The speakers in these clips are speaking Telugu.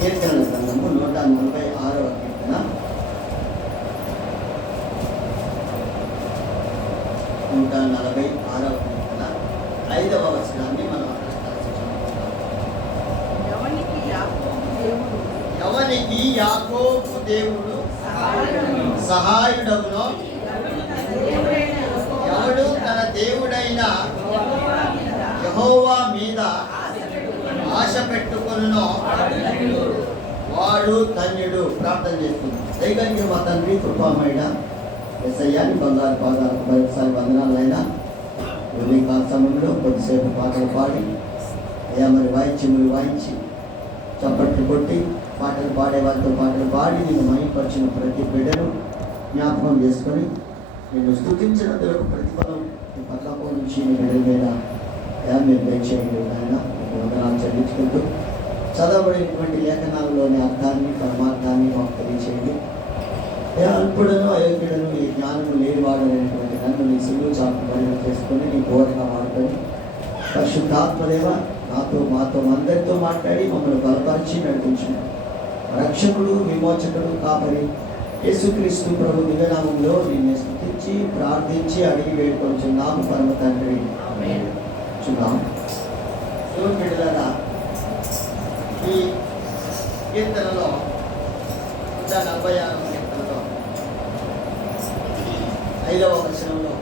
కీర్తనల గ్రంథము 146వ కీర్తన 146వ కీర్తన 5వ వచనాన్ని మనం ఎవనికి యాకోబు దేవుడు సహాయుడవునో ఎవడు తన దేవుడైన యెహోవా మీద ఆశ పెట్టుకొనునో వాడు ధన్యుడు. ప్రార్థన చేస్తుంది. దయగలిగిన మా తండ్రి, కృపామయుడ యేసయ్యాని బంగారు పాదాలకు మరొకసారి వందనాలైనా ఉదయకాల సమయంలో కొద్దిసేపు పాటలు పాడి అయ్యా మరి వాయిద్యములు వాయించి చప్పట్లు కొట్టి పాటలు పాడేవారితో పాటలు పాడి నేను మహిమపరిచిన ప్రతి బిడ్డను జ్ఞాపకం చేసుకొని నేను స్తుతించినందుకు ప్రతిఫలం ఈ పట్లపో నుంచి నీ బిడ్డల మీద మీరు దయచేయండి ఆయన వందనాలు చెల్లించుకుంటూ చదవబడినటువంటి లేఖనాలలోని అర్థాన్ని పరమార్థాన్ని మాకు తెలియచేయండి. అల్పుడను అయోగ్యుడను ఈ జ్ఞానము లేనివాడైనటువంటి నన్ను నీ సిలువ చాపు పరిగణ చేసుకొని నీ బోధగా వాడుకొని పరిశుద్ధాత్మదేవ మాతో అందరితో మాట్లాడి మమ్మల్ని బలపరిచి నడిపించిన రక్షకుడు విమోచకుడు కాపరి యేసుక్రీస్తు ప్రభు దివ్యనామంలో నిన్ను స్తుతించి ప్రార్థించి అడిగి వేడుకొంచున్నాము పరమ తండ్రి. చూద్దాం బిడ్డలారా, ఈ కీర్తనలో 146వ కీర్తనలో 5వ వచనంలో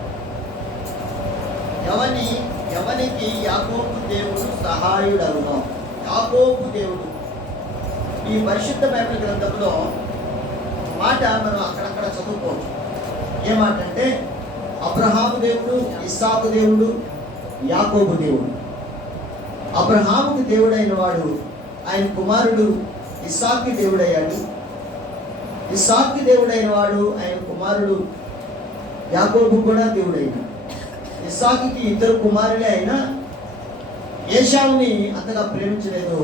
ఎవనికి యాకోబు దేవుడు సహాయుడవునో. యాకోబు దేవుడు ఈ పరిశుద్ధ బైబిల్ గ్రంథంలో మాట మనం అక్కడక్కడ చదువుకోవచ్చు. ఏ మాట అంటే అబ్రహాము దేవుడు, ఇస్సాకు దేవుడు, యాకోబు దేవుడు. అబ్రహాముకు దేవుడైన వాడు ఆయన కుమారుడు ఇస్సాకు దేవుడయ్యాడు. ఇస్సాకు దేవుడైన వాడు ఆయన కుమారుడు యాకోబు కూడా దేవుడైనాడు. ఇస్సాకుకి 2 కుమారులే అయినా ఏశావుని అంతగా ప్రేమించలేదు,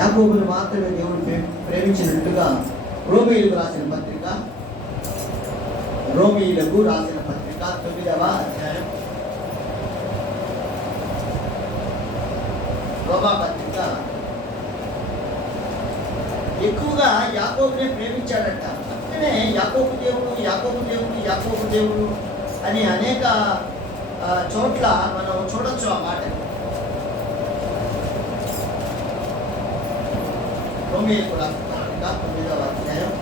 యాకోబుని మాత్రమే దేవుడు ప్రేమించినట్టుగా రోమీయులకు రాసిన పత్రిక 9వ అధ్యాయం రోమా పత్రిక ఎక్కువగా యాకోబునే ప్రేమించాడట. అందుకనే యాకోబు దేవుడు యాకోబు దేవుడు యాకోబు దేవుడు అని అనేక చోట్ల మనం చూడొచ్చు ఆ మాట. రోమీయులకు రాసిన పత్రిక 9వ అధ్యాయం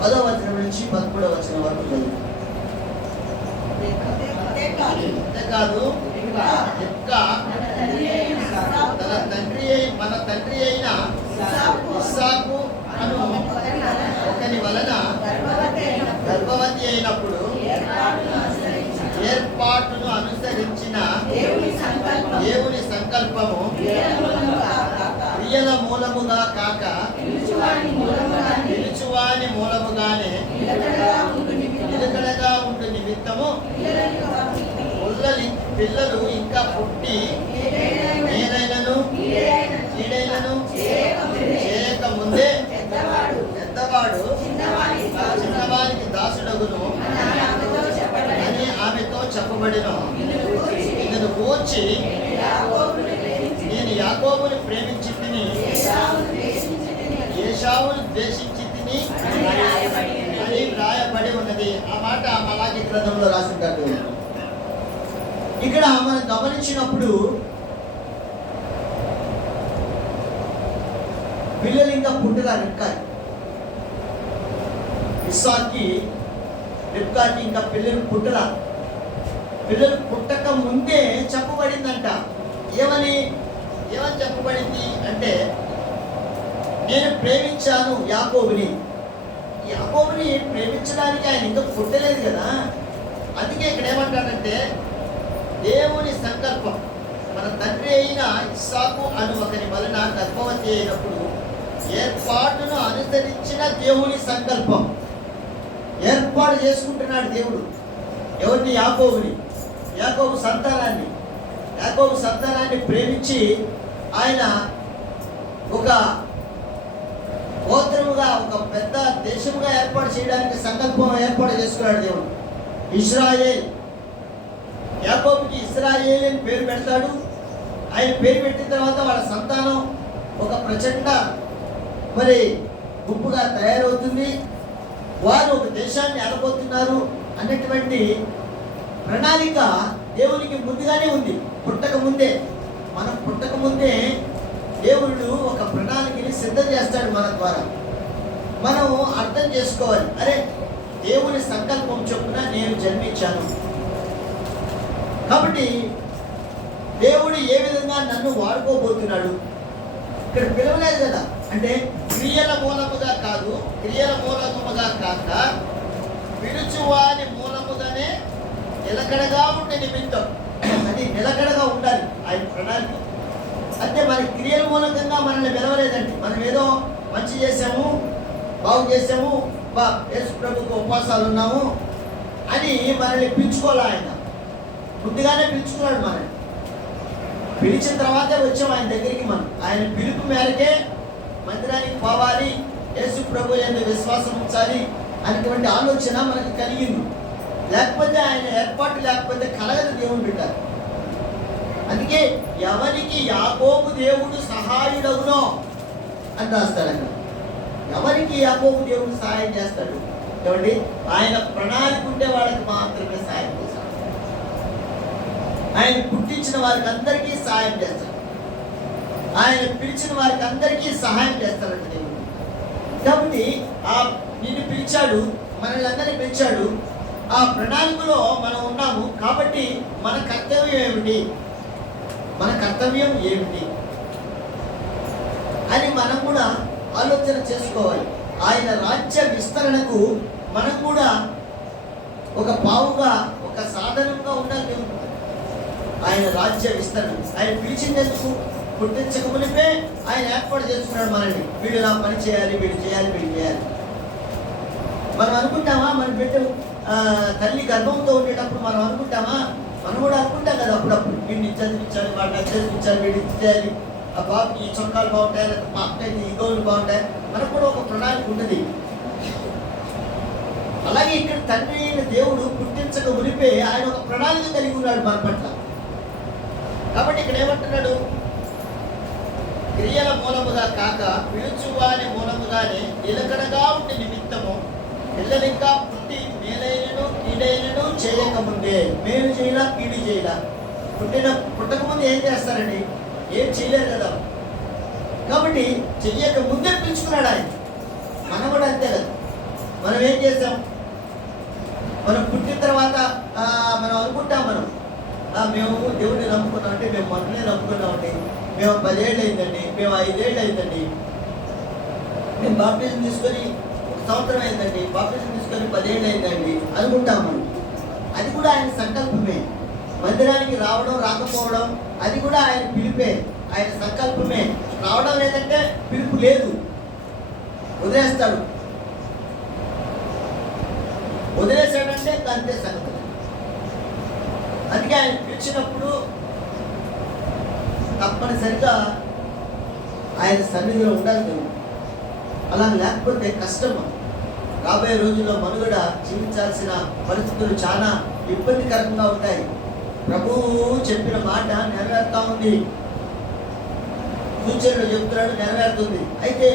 10వ వచనం నుంచి 11వ వచనం వరకు చదువు. అంతేకాదు మన తండ్రి అయిన ఇస్సాకు అను ఒకని వలన గర్భవతి అయినప్పుడు ఏర్పాటును అనుసరించిన దేవుని సంకల్పము క్రియల మూలముగా కాక పిలుచువాని మూలముగానే నిలకడగా ఉండు నిమిత్తము పిల్లలు ఇంకా పుట్టి ఏదైనాను కీడైనను చేయక ముందే పెద్దవాడు చిన్నవానికి దాసుడగును అని ఆమెతో చెప్పబడిన ఇతను కూర్చి నేను యాకోబుని ప్రేమించి తిని ఏశావును ద్వేషించి తిని అని వ్రాయబడి ఉన్నది. ఆ మాట మలాకి గ్రంథంలో రాసింటాడు. ఇక్కడ మనం గమనించినప్పుడు పిల్లలు ఇంకా పుట్టగా ఇస్సాకి రిబ్కాకి ఇంకా పిల్లలు పుట్టలా. పిల్లలు పుట్టక ముందే చెప్పబడిందంట. ఏమని చెప్పబడింది అంటే నేను ప్రేమించాను యాకోబుని. యాకోబుని ప్రేమించడానికి ఆయన ఇంకా పుట్టలేదు కదా. అందుకే ఇక్కడ ఏమంటాడంటే దేవుని సంకల్పం మన తండ్రి అయిన ఇస్సాకు అను ఒకరి వలన గర్భవతి అయినప్పుడు ఏర్పాటును అనుసరించిన దేవుని సంకల్పం. ఏర్పాటు చేసుకుంటున్నాడు దేవుడు. ఎవరిని? యాకోబుని, యాకోబు సంతానాన్ని ప్రేమించి ఆయన ఒక గోత్రముగా ఒక పెద్ద దేశముగా ఏర్పాటు చేయడానికి సంకల్పం ఏర్పాటు చేసుకున్నాడు దేవుడు. ఇశ్రాయేల్ యాకోబుకి ఇశ్రాయేలు అని పేరు పెడతాడు. ఆయన పేరు పెట్టిన తర్వాత వాళ్ళ సంతానం ఒక ప్రచండ గుంపుగా తయారవుతుంది. వారు ఒక దేశాన్ని ఏలబోతున్నారు అన్నటువంటి ప్రణాళిక దేవునికి ముందుగానే ఉంది. పుట్టక ముందే, మనం పుట్టక ముందే దేవుడు ఒక ప్రణాళికని సిద్ధం చేస్తాడు మన ద్వారా. మనం అర్థం చేసుకోవాలి, అరే దేవుని సంకల్పం చొప్పున నేను జన్మించాను కాబట్టి దేవుడు ఏ విధంగా నన్ను వాడుకోబోతున్నాడు. ఇక్కడ పిలవలేదు కదా, అంటే క్రియల మూలముగా కాదు, క్రియల మూలముగా కాక పిలుచువాని మూలముగానే నిలకడగా ఉండే నిమిత్తం. అది నిలకడగా ఉండాలి ఆయన ప్రణాళిక. అంటే మన క్రియల మూలకంగా మనల్ని పిలవలేదండి. మనం ఏదో మంచి చేసాము, బాగు చేసాము, యేసు ప్రభుకు ఉపవాసాలు ఉన్నాము అని మనల్ని పిలుచుకోవాలి. ఆయన ముందుగానే పిలుచుకున్నాడు మనల్ని. పిలిచిన తర్వాతే వచ్చాం ఆయన దగ్గరికి. మనం ఆయన పిలుపు మేరకే మందిరానికి పోవాలి, యేసు ప్రభు యందు విశ్వాసం ఉంచాలి అనేటువంటి ఆలోచన మనకు కలిగింది. లేకపోతే ఆయన ఏర్పాటు లేకపోతే కలగదు దేవుని బిడ్డ. అందుకే ఎవరికి యాకోబు దేవుడు సహాయుడవునో అని రాస్తాడు అక్కడ. ఎవరికి యాకోబు దేవుడు సహాయం చేస్తాడు? ఏమండి, ఆయన ప్రణాళిక ఉంటే వాళ్ళకి మాత్రమే సహాయం చేస్తాడు. ఆయన పుట్టించిన వారికి అందరికీ సహాయం చేస్తాడు. ఆయన పిలిచిన వారికి అందరికీ సహాయం చేస్తాడంట దేవుడు. కాబట్టి నిన్ను పిలిచాడు, మనల్ని అందరినీ పిలిచాడు. ఆ ప్రణాళికలో మనం ఉన్నాము. కాబట్టి మన కర్తవ్యం ఏమిటి, మన కర్తవ్యం ఏమిటి అని మనం కూడా ఆలోచన చేసుకోవాలి. ఆయన రాజ్య విస్తరణకు మనం కూడా ఒక పావుగా, ఒక సాధనంగా ఉండాలి. ఆయన రాజ్య విస్తరణ ఆయన పిలిచిందెందుకు? పుట్టించక మునిపే ఆయన ఏర్పాటు చేసుకున్నాడు మనల్ని. వీళ్ళు నా పని చేయాలి, వీళ్ళు చేయాలి, వీళ్ళు చేయాలి. మనం అనుకుంటామా? మన బిడ్డ తల్లి గర్భంతో ఉండేటప్పుడు మనం అనుకుంటామా? మనం కూడా అనుకుంటాం కదా అప్పుడప్పుడు, వీడిని చదివించాలి, వాడిని చదివించాలి, వీడిని చేయాలి, ఆ బాబుకి ఈ చొక్కాలు బాగుంటాయి, లేకపోతే మా అక్కకి ఈ గౌన్లు బాగుంటాయి. మనకు కూడా ఒక ప్రణాళిక ఉంటుంది. అలాగే ఇక్కడ తండ్రి అయిన దేవుడు పుట్టించక మునిపే ఆయన ఒక ప్రణాళిక కలిగి ఉన్నాడు మన పట్ల. కాబట్టి ఇక్కడ ఏమంటున్నాడు? క్రియల మూలముగా కాక పిలుచువాని మూలముగానే నిలకడగా ఉండే నిమిత్తము పిల్లలింకా పుట్టి మేలైనను కీడైనను చేయకముందే. మేలు చేయాల, కీడు చేయాల. పుట్టకముందు ఏం చేస్తారండి? ఏం చేయలేరు కదా. కాబట్టి చెయ్యక ముందే పిలుచుకున్నాడు ఆయన. మనం కూడా అంతే కదా. మనం ఏం చేస్తాం? మనం పుట్టిన తర్వాత మనం అనుకుంటాం, మేము దేవుడిని నమ్ముకున్నాం అంటే, మేము మనల్ని నమ్ముకున్నామండి, మేము 10 ఏళ్ళు అయిందండి, మేము 5 ఏళ్ళు అయిందండి, మేము బాప్టిజం తీసుకొని 1 సంవత్సరం అయిందండి, బాప్టిజం తీసుకొని 10 ఏళ్ళు అయిందండి అనుకుంటాం మనం. అది కూడా ఆయన సంకల్పమే. మందిరానికి రావడం, రాకపోవడం అది కూడా ఆయన పిలిపే, ఆయన సంకల్పమే. రావడం లేదంటే పిలుపు లేదు, వదిలేస్తాడు. వదిలేశాడంటే అంతే సంగతి. అందుకే ఆయన పిలిచినప్పుడు తప్పనిసరిగా ఆయన సన్నిధిలో ఉండాలి. అలా లేకపోతే కష్టం. రాబోయే రోజుల్లో మనుగడ జీవించాల్సిన పరిస్థితులు చాలా ఇబ్బందికరంగా ఉంటాయి. ప్రభువు చెప్పిన మాట నెరవేరుతా ఉంది, సూచనలు చెప్తున్నాడు, నెరవేరుతుంది. అయితే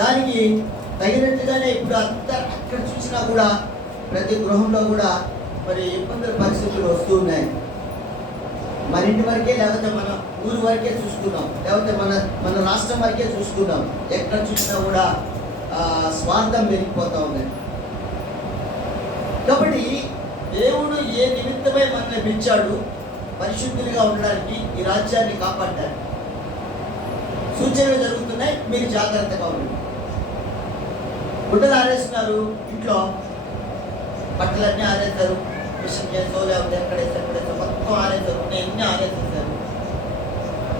దానికి తగినట్టుగానే ఇప్పుడు అక్కడ చూసినా కూడా ప్రతి గృహంలో కూడా ఇబ్బందుల పరిస్థితులు వస్తూ ఉన్నాయి. మన ఇంటి వరకే, లేకపోతే మన ఊరు వరకే చూసుకున్నాం, లేకపోతే మన రాష్ట్రం వరకే చూసుకున్నాం. ఎక్కడ చూసినా కూడా స్వార్థం పెరిగిపోతూ ఉన్నాయి. కాబట్టి దేవుడు ఏ నిమిత్తమై మనల్ని పిలిచాడు? పరిశుద్ధులుగా ఉండడానికి, ఈ రాజ్యాన్ని కాపాడడానికి. సూచనలు జరుగుతున్నాయి, మీరు జాగ్రత్తగా ఉండండి. గుడ్డలు ఆరేస్తున్నారు, ఇంట్లో బట్టలన్నీ ఆరేస్తారు, మిషన్ చేసో లేకపోతే ఎక్కడేస్తే మొత్తం ఆరేస్తారు, ఎన్ని ఆరేసేస్తారు.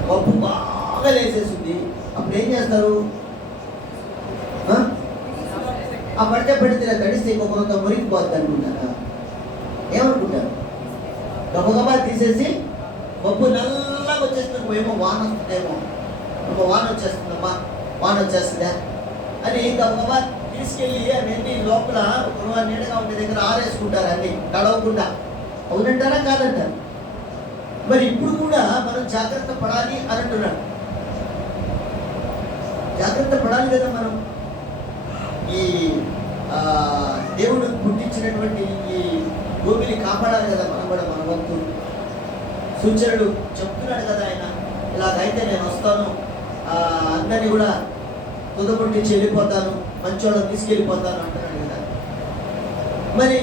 మబ్బు బాగా లేసేసింది. అప్పుడు ఏం చేస్తారు? ఆ పడితే తడిస్తే ఇంకొకరితో మురిగిపోద్ది అనుకుంటారా? ఏమనుకుంటారు? గబగబా తీసేసి మబ్బు నల్లగా వచ్చేస్తుంది, ఏమో వాన వస్తుందేమో, వాన వచ్చేస్తుందమ్మా, వాన వచ్చేస్తుందా అని గబగబా తీసుకెళ్ళి అవన్నీ లోపల నీడగా ఉండే దగ్గర ఆరేసుకుంటారు, అన్ని తడవకుండా. అవునంటారా కాదంటారు? మరి ఇప్పుడు కూడా మనం జాగ్రత్త పడాలి అని అంటున్నాడు. జాగ్రత్త పడాలి కదా మనం. ఈ దేవుడు పుట్టించినటువంటి ఈ భూమిని కాపాడాలి కదా మనం కూడా. మన వంతు సూచనలు చెప్తున్నాడు కదా ఆయన, ఇలాగైతే నేను వస్తాను, అందరినీ కూడా తుదముట్టి వెళ్ళిపోతాను, మంచోళ్ళని తీసుకెళ్ళిపోతాను అంటున్నాడు కదా. మరి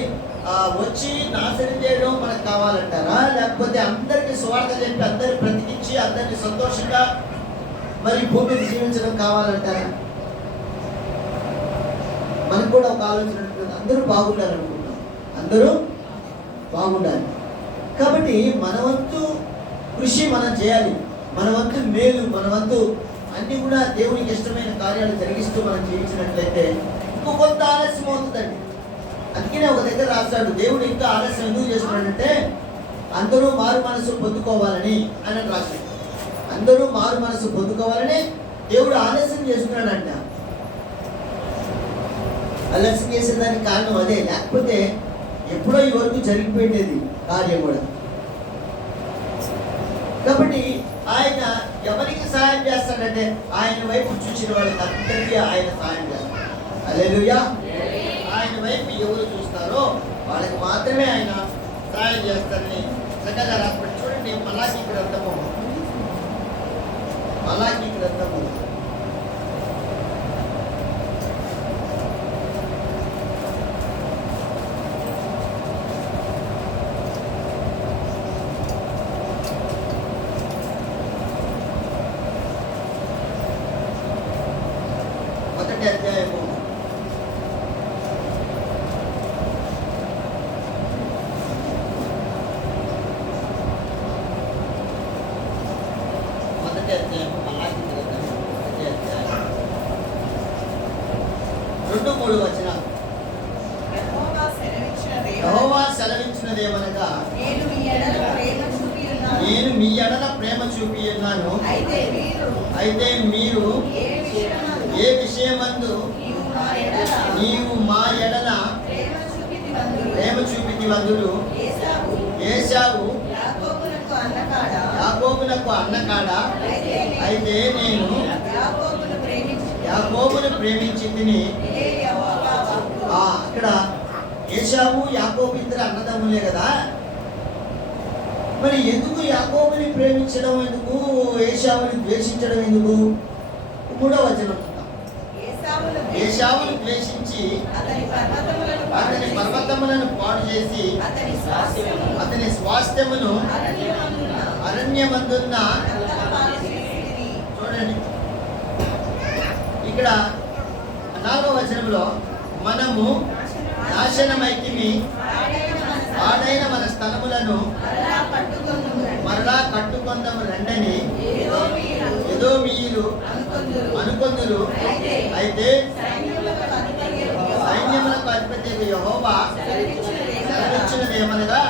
వచ్చి నాశనం చేయడం మనకు కావాలంటారా, లేకపోతే అందరికీ సువార్త చెప్పి అందరిని బ్రతికించి అందరినీ సంతోషంగా మరి భూమికి జీవించడం కావాలంటారా? మనకు కూడా ఒక ఆలోచన ఉంటుంది, అందరూ బాగుండాలి అనుకుంటాం, అందరూ బాగుండాలి. కాబట్టి మన వంతు కృషి మనం చేయాలి, మన వంతు మేలు, మన వంతు అన్ని కూడా దేవునికి ఇష్టమైన కార్యాలు జరిగిస్తూ మనం జీవించినట్లయితే ఇంకో కొంత ఆలస్యం అవుతుందండి. అందుకనే ఒక దగ్గర రాస్తాడు, దేవుడు ఇంకా ఆలస్యం ఎందుకు చేస్తున్నాడంటే అందరూ మారు మనసు పొందుకోవాలని అని రాశాడు. అందరూ మారు మనసు పొందుకోవాలని దేవుడు ఆలస్యం చేస్తున్నాడంట. ఆలస్యం చేసేదానికి కారణం అదే, లేకపోతే ఎప్పుడో ఈ వరకు జరిగిపోయేది కార్యం కూడా. కాబట్టి ఆయన ఎవరికి సహాయం చేస్తాడంటే ఆయన వైపు చూసిన వాళ్ళకి అందరికీ ఆయన సహాయం చేస్తాడు. హల్లెలూయా. ఆయన వైపు ఎవరు చూస్తారో వాళ్ళకి మాత్రమే ఆయన సహాయం చేస్తారని చక్కగా రాకపోతే చూడండి. మలాకీ గ్రంథము మొదటి అధ్యాయము 2-3 వచనాలు. యెహోవా సెలవిచ్చినదేమనగా, నేను మీ ఎడల ప్రేమ చూపి ఉన్నాను, అయితే మీరు ఏ విషయమందు నీవు మా ఎడల ప్రేమ చూపితివందుడు ఏశావు యాకోబునకు అన్నకాడా, అయితే నేను యాకోబును ప్రేమించింది. అక్కడ ఏశావు యాకోబు ఇద్దరు అన్నదమ్ములే కదా. మరి ఎందుకు యాకోబుని ప్రేమించడం ఎందుకు, ఏశావుని ద్వేషించడం ఎందుకు? 3వ వచనం, ఏశావును ద్వేషించి అతని పర్వతములను పాడు చేసి అతని స్వాస్థ్యమును అరణ్యమందున్న. చూడండి ఇక్కడ 4వ వచనంలో, మనము నాశనమైతిమి, పాడైన మన స్థలములను మరలా కట్టుకొందము రండని ఎదోమీయులు అనుకొందురు. అయితే సైన్యములకు అధిపతి యెహోవా సెలవిచ్చినదేమనగా,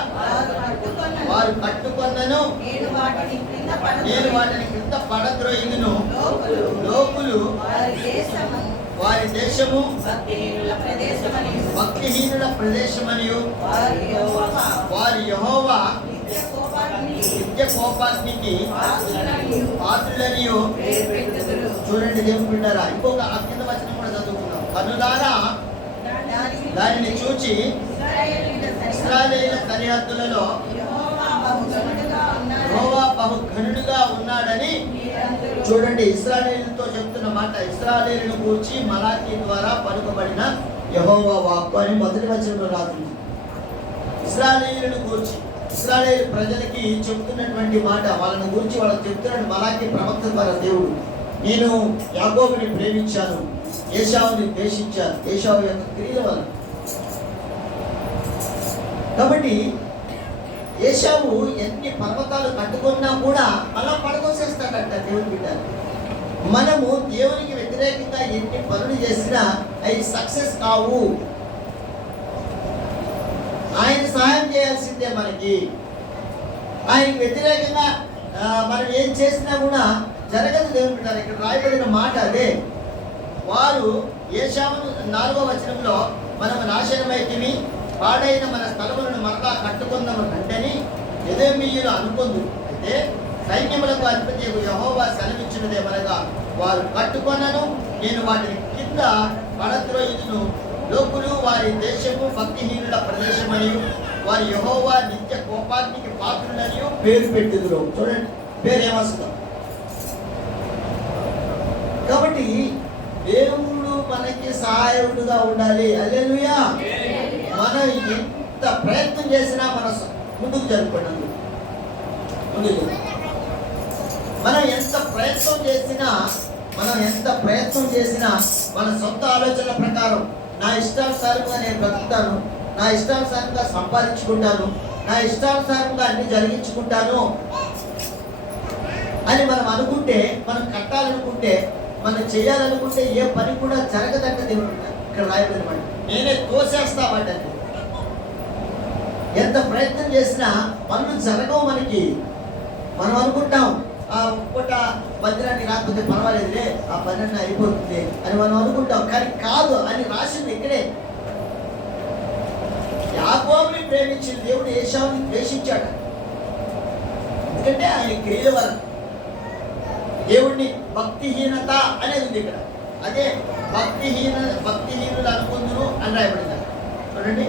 వారు కట్టుకొన్నను, నేను వాటిని క్రింద పడద్రోయుదును. లోకులు వారి దేశము భక్తిహీనుల ప్రదేశమనియు వారి యెహోవా నిత్య కోపాగ్నికి పాత్రులనియు. చూడండి దేవుని బిడ్డలారా, ఇంకొక కింద వచనం కూడా చదువుకున్నాం. కనులారా దానిని చూచి ఇశ్రాయేలీయుల సరిహద్దులలో యెహోవా బహు ఘనుడుగా ఉన్నాడని. చూడండి ఇశ్రాయేలీయులతో చెప్తున్న మాట, ఇశ్రాయేలీయులను గూర్చి మలాకీ ద్వారా పలుకబడిన యెహోవా వాక్కు అని మొదటి వచనంలో రాస్తుంది. ఇశ్రాయేలీయులను గూర్చి, ఇశ్రాయేలు ప్రజలకి చెప్తున్నటువంటి మాట, వాళ్ళని గురించి వాళ్ళకి చెప్తున్న మలాకీ ప్రవక్త ద్వారా దేవుడు, నేను యాకోబుని ప్రేమించాను, ఏశావుని ద్వేషించాను, ఏశావు యొక్క క్రియల వల్ల. కాబట్టి ఏశావు ఎన్ని పర్వతాలు కట్టుకున్నా కూడా అలా పడగొసేస్తాడంట దేవుని బిడ్డ. మనము దేవునికి వ్యతిరేకంగా ఎన్ని పనులు చేసినా అవి సక్సెస్ కావు. ఆయన సహాయం చేయాల్సిందే మనకి. ఆయనకి వ్యతిరేకంగా మనం ఏం చేసినా కూడా జరగదు దేవుని బిడ్డ. ఇక్కడ రాయబడిన మాట అదే. వారు ఏశావును 4వ వచనంలో, మనము నాశనమైతిమి, పాడైన మన స్థలములను మరలా కట్టుకుందాము రండని ఎదోమీయులు అనుకుందు. అయితే సైన్యములకు అధిపతి యెహోవా సెలవిచ్చినదేమనగా, వారు కట్టుకొనను, నేను వాటిని కింద పడద్రోయుదును. లోకులు వారి దేశము భక్తిహీనుల ప్రదేశమనియు, వారి యెహోవా నిత్య కోపాగ్నికి పాత్రులనియు పేరు పెట్టుదురు. చూడండి పేరు ఏమొస్తుందో. కాబట్టి దేవుడు మనకి సహాయకుడుగా ఉండాలి. హల్లెలూయా. మనం ఎంత ప్రయత్నం చేసినా మనం ముందుకు జరుపుకోండి. మనం ఎంత ప్రయత్నం చేసినా మన సొంత ఆలోచనల ప్రకారం నా ఇష్టానుసారంగా నేను బ్రతుకుతాను, నా ఇష్టానుసారంగా సంపాదించుకుంటాను, నా ఇష్టానుసారంగా అన్ని జరిగించుకుంటాను అని మనం అనుకుంటే, మనం కట్టాలనుకుంటే, మనం చేయాలనుకుంటే ఏ పని కూడా జరగదంట. దేవుడు ఇక్కడ రాయబడింది మాట, నేనే తోసేస్తా వాటండి. ఎంత ప్రయత్నం చేసినా పనులు జరగవు మనకి. మనం అనుకుంటాం ఆ పూట మందిరానికి రాకపోతే పర్వాలేదులే, ఆ పని అన్న అయిపోతుంది అని మనం అనుకుంటాం. కానీ కాదు అని రాసింది ఇక్కడే. యాకోబుని ప్రేమించిన దేవుడు ఏశావుని ద్వేషించాడు. ఎందుకంటే ఆయన క్రియల వల్ల దేవుడిని భక్తిహీనత అనేది ఉంది ఇక్కడ. అదే భక్తిహీనులు అనుకుందును అని రాయబడింది. చూడండి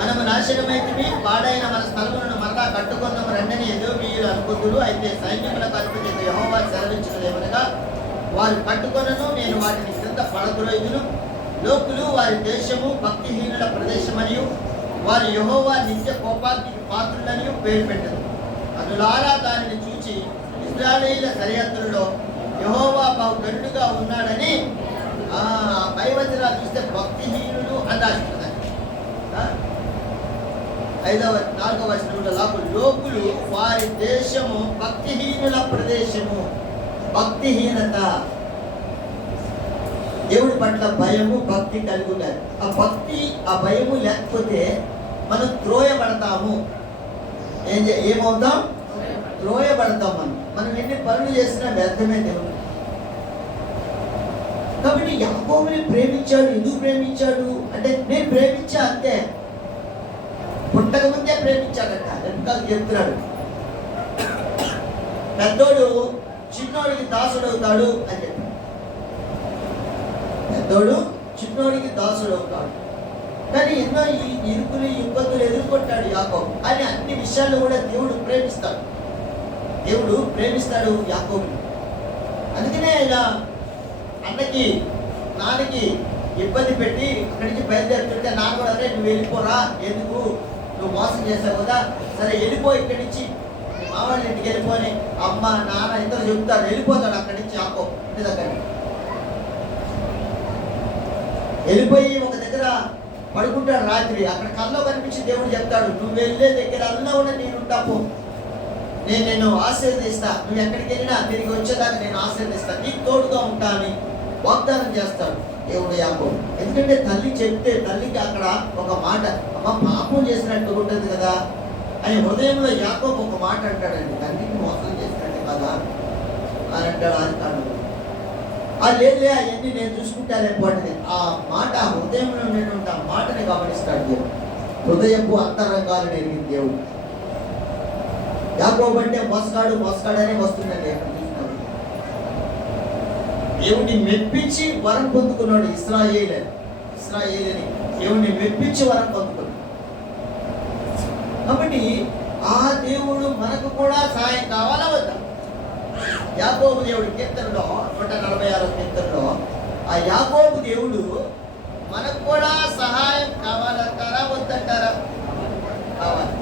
మనము నాశనమైతిమి, పాడైన మన స్థలములను మరలా కట్టుకున్నాము రండని ఎదోమీయులు అనుకుందురు. అయితే సైన్యములకు అధిపతి యెహోవా సెలవిచ్చినదేమనగా, వారు కట్టుకొనను, నేను వాటిని క్రింద పడద్రోయుదును. లోకులు వారి దేశము భక్తిహీనుల ప్రదేశమనియు, వారి యెహోవా నిత్య కోపాగ్నికి పాత్రులనియు పేరు పెట్టదు. అందులారా దానిని చూచి ఇశ్రాయేలీయుల సరిహద్దులలో యెహోవా బహు గనుడుగా ఉన్నాడని పై వచనాలు చూస్తే భక్తిహీనులు అని రాస్తున్నారు. 4వ వచనంలో లోకులు వారి దేశము భక్తిహీనుల ప్రదేశము. భక్తిహీనత, దేవుడి పట్ల భయము భక్తి కలిగి ఉండాలి. ఆ భయము లేకపోతే మనం త్రోయబడతాము. ఏమవుతాం? త్రోయబడతాం. మనం ఎన్ని పనులు చేసినా వ్యర్థమే దేవుడు. కాబట్టి యాకోబుని ప్రేమించాడు. ఎందుకు ప్రేమించాడు అంటే, నేను ప్రేమించా అంతే, పుట్టక ముందే ప్రేమించాడట. వెనకాల చెప్తున్నాడు, పెద్దోడు చిన్నోడికి దాసుడవుతాడు అని చెప్పి. పెద్దోడు చిన్నోడికి దాసుడవుతాడు. కానీ ఎన్నో ఇరుకులు ఇబ్బందులు ఎదుర్కొంటాడు యాకోబు. అని అన్ని విషయాల్లో కూడా దేవుడు ప్రేమిస్తాడు యాకోబుని. అందుకనే ఇలా అన్నకి నాన్నకి ఇబ్బంది పెట్టి అక్కడి నుంచి బయలుదేరుతుంటే నాన్న కూడా, అరే నువ్వు వెళ్ళిపోరా, ఎందుకు, నువ్వు మోసం చేస్తావు కదా, సరే వెళ్ళిపో ఇక్కడి నుంచి, మామూలు ఇంటికి వెళ్ళిపోని అమ్మ నాన్న ఇద్దరు చెబుతారు. వెళ్ళిపోతాడు అక్కడి నుంచి యాకోబు ఇంటి దగ్గర. వెళ్ళిపోయి ఒక దగ్గర పడుకుంటాడు రాత్రి. అక్కడ కల్లో కనిపించి దేవుడు చెప్తాడు, నువ్వు వెళ్ళే దగ్గర అల్లా కూడా నేనుంటాపు, నేను ఆశీర్వదిస్తా, నువ్వు ఎక్కడికి వెళ్ళినా తిరిగి వచ్చేదాకా నేను ఆశీర్వదిస్తా, నీకు తోడుగా ఉంటా అని వాగ్దానం చేస్తాడు దేవుడు యాకోబు. ఎందుకంటే తల్లి చెప్తే తల్లికి అక్కడ ఒక మాట, అమ్మ పాపం చేసినట్టు ఉంటుంది కదా అని హృదయంలో యాకోబు ఒక మాట అంటాడండి, తల్లికి మోసం చేసినట్టు కదా అని అంటాడు. అది కాదు, లేదులే అవన్నీ నేను చూసుకుంటానే పోటీ. ఆ మాట హృదయంలో ఉండేటువంటి ఆ మాటని గమనిస్తాడు దేవుడు. హృదయపు అంతరంగాలు ఎరిగిన దేవుడు. యాకోబు అంటే మోసగాడనే వస్తుందండి. దేవుడిని మెప్పించి వరం పొందుకున్నాడు ఇశ్రాయేలుని దేవుడిని మెప్పించి వరం పొందుకున్నాడు. కాబట్టి ఆ దేవుడు మనకు కూడా సహాయం కావాలా వద్దా? యాకోబు దేవుడి కీర్తనలో 146వ కీర్తనలో ఆ యాకోబు దేవుడు మనకు కూడా సహాయం కావాలంటారా వద్దంటారా? కావాలి.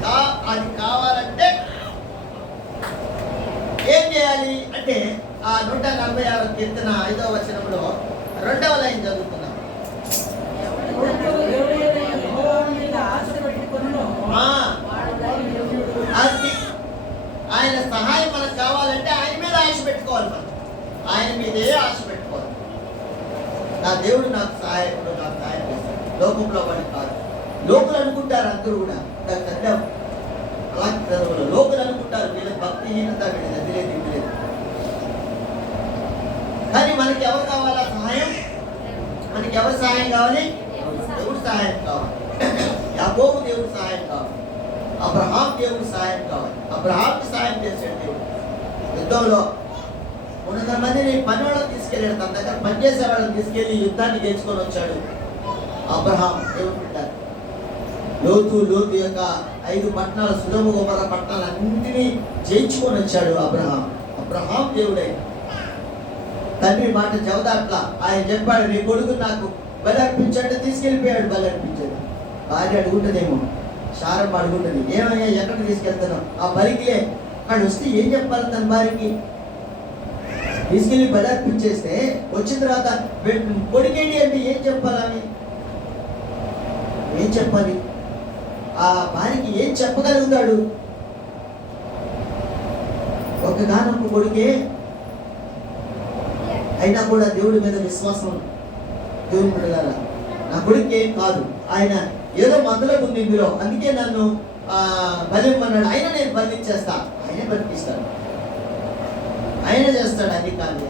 అది కావాలంటే ఏం చేయాలి అంటే, ఆ 146వ కీర్తన 5వ వచనంలో 2వ లైన్ చదువుకున్నాం. అది ఆయన సహాయం మనకు కావాలంటే ఆయన మీద ఆశ పెట్టుకోవాలి. మనం ఆయన మీదే ఆశ పెట్టుకోవాలి. నా దేవుడు నాకు సహాయకుడు, నాకు సహాయం చేస్తాడు. లోకంలో వాడి కాదు. లోకులు అనుకుంటారు అందరూ కూడా, అలాంటి చదువులు లోకులు అనుకుంటారు వీళ్ళకి భక్తిహీనత, వీళ్ళ దగ్గరేది లేదు. కానీ మనకి ఎవరు కావాలా సహాయం? మనకి ఎవరు సహాయం కావాలి? దేవుడు సహాయం కావాలి. యాకోబు దేవుడు సహాయం కావాలి, అబ్రహాం దేవుడు సహాయం కావాలి. అబ్రహాంకి సహాయం చేశాడు దేవుడు. యుద్ధంలో 300 మందిని పని వాళ్ళని తీసుకెళ్ళాడు, తన దగ్గర పనిచేసే వాళ్ళని తీసుకెళ్లి యుద్ధాన్ని గెలుచుకొని వచ్చాడు అబ్రహాం. దేవుడు పెట్టారు. లోతు యొక్క 5 పట్టణాలు, సుధమ గోమర పట్టణాలు అన్నింటినీ జయించుకొని వచ్చాడు అబ్రహాం. అబ్రహాం దేవుడే. తండ్రి మాట జవదాట్లా. ఆయన చెప్పాడు, నీ కొడుకు నాకు బలి అర్పించండి, తీసుకెళ్ళిపోయాడు. బలి అర్పించాడు. భార్య అడుగుంటుందేమో, శారమ్మ అడుగుంటుంది, ఏమయ్యా ఎక్కడ తీసుకెళ్తాను? ఆ బలికిలే అక్కడ వస్తే ఏం చెప్పాలి? తన భార్యకి తీసుకెళ్ళి బలి అర్పించేస్తే వచ్చిన తర్వాత కొడుకేంటి అంటే ఏం చెప్పాలని, ఏం చెప్పాలి? ఆ భార్యకి ఏం చెప్పగలుగుతాడు? ఒకగానొక్క కొడుకే అయినా కూడా దేవుడి మీద విశ్వాసం. దేవుని బిడ్డలారా, నా కొడుకు ఏం కాదు, ఆయన ఏదో మొదలకు ఉంది ఇందులో, అందుకే నన్ను బలిమ్మన్నాడు. ఆయన నేను బలిచ్చేస్తా, ఆయనే బలిపిస్తాడు, ఆయన చేస్తాడు. అది కాదు,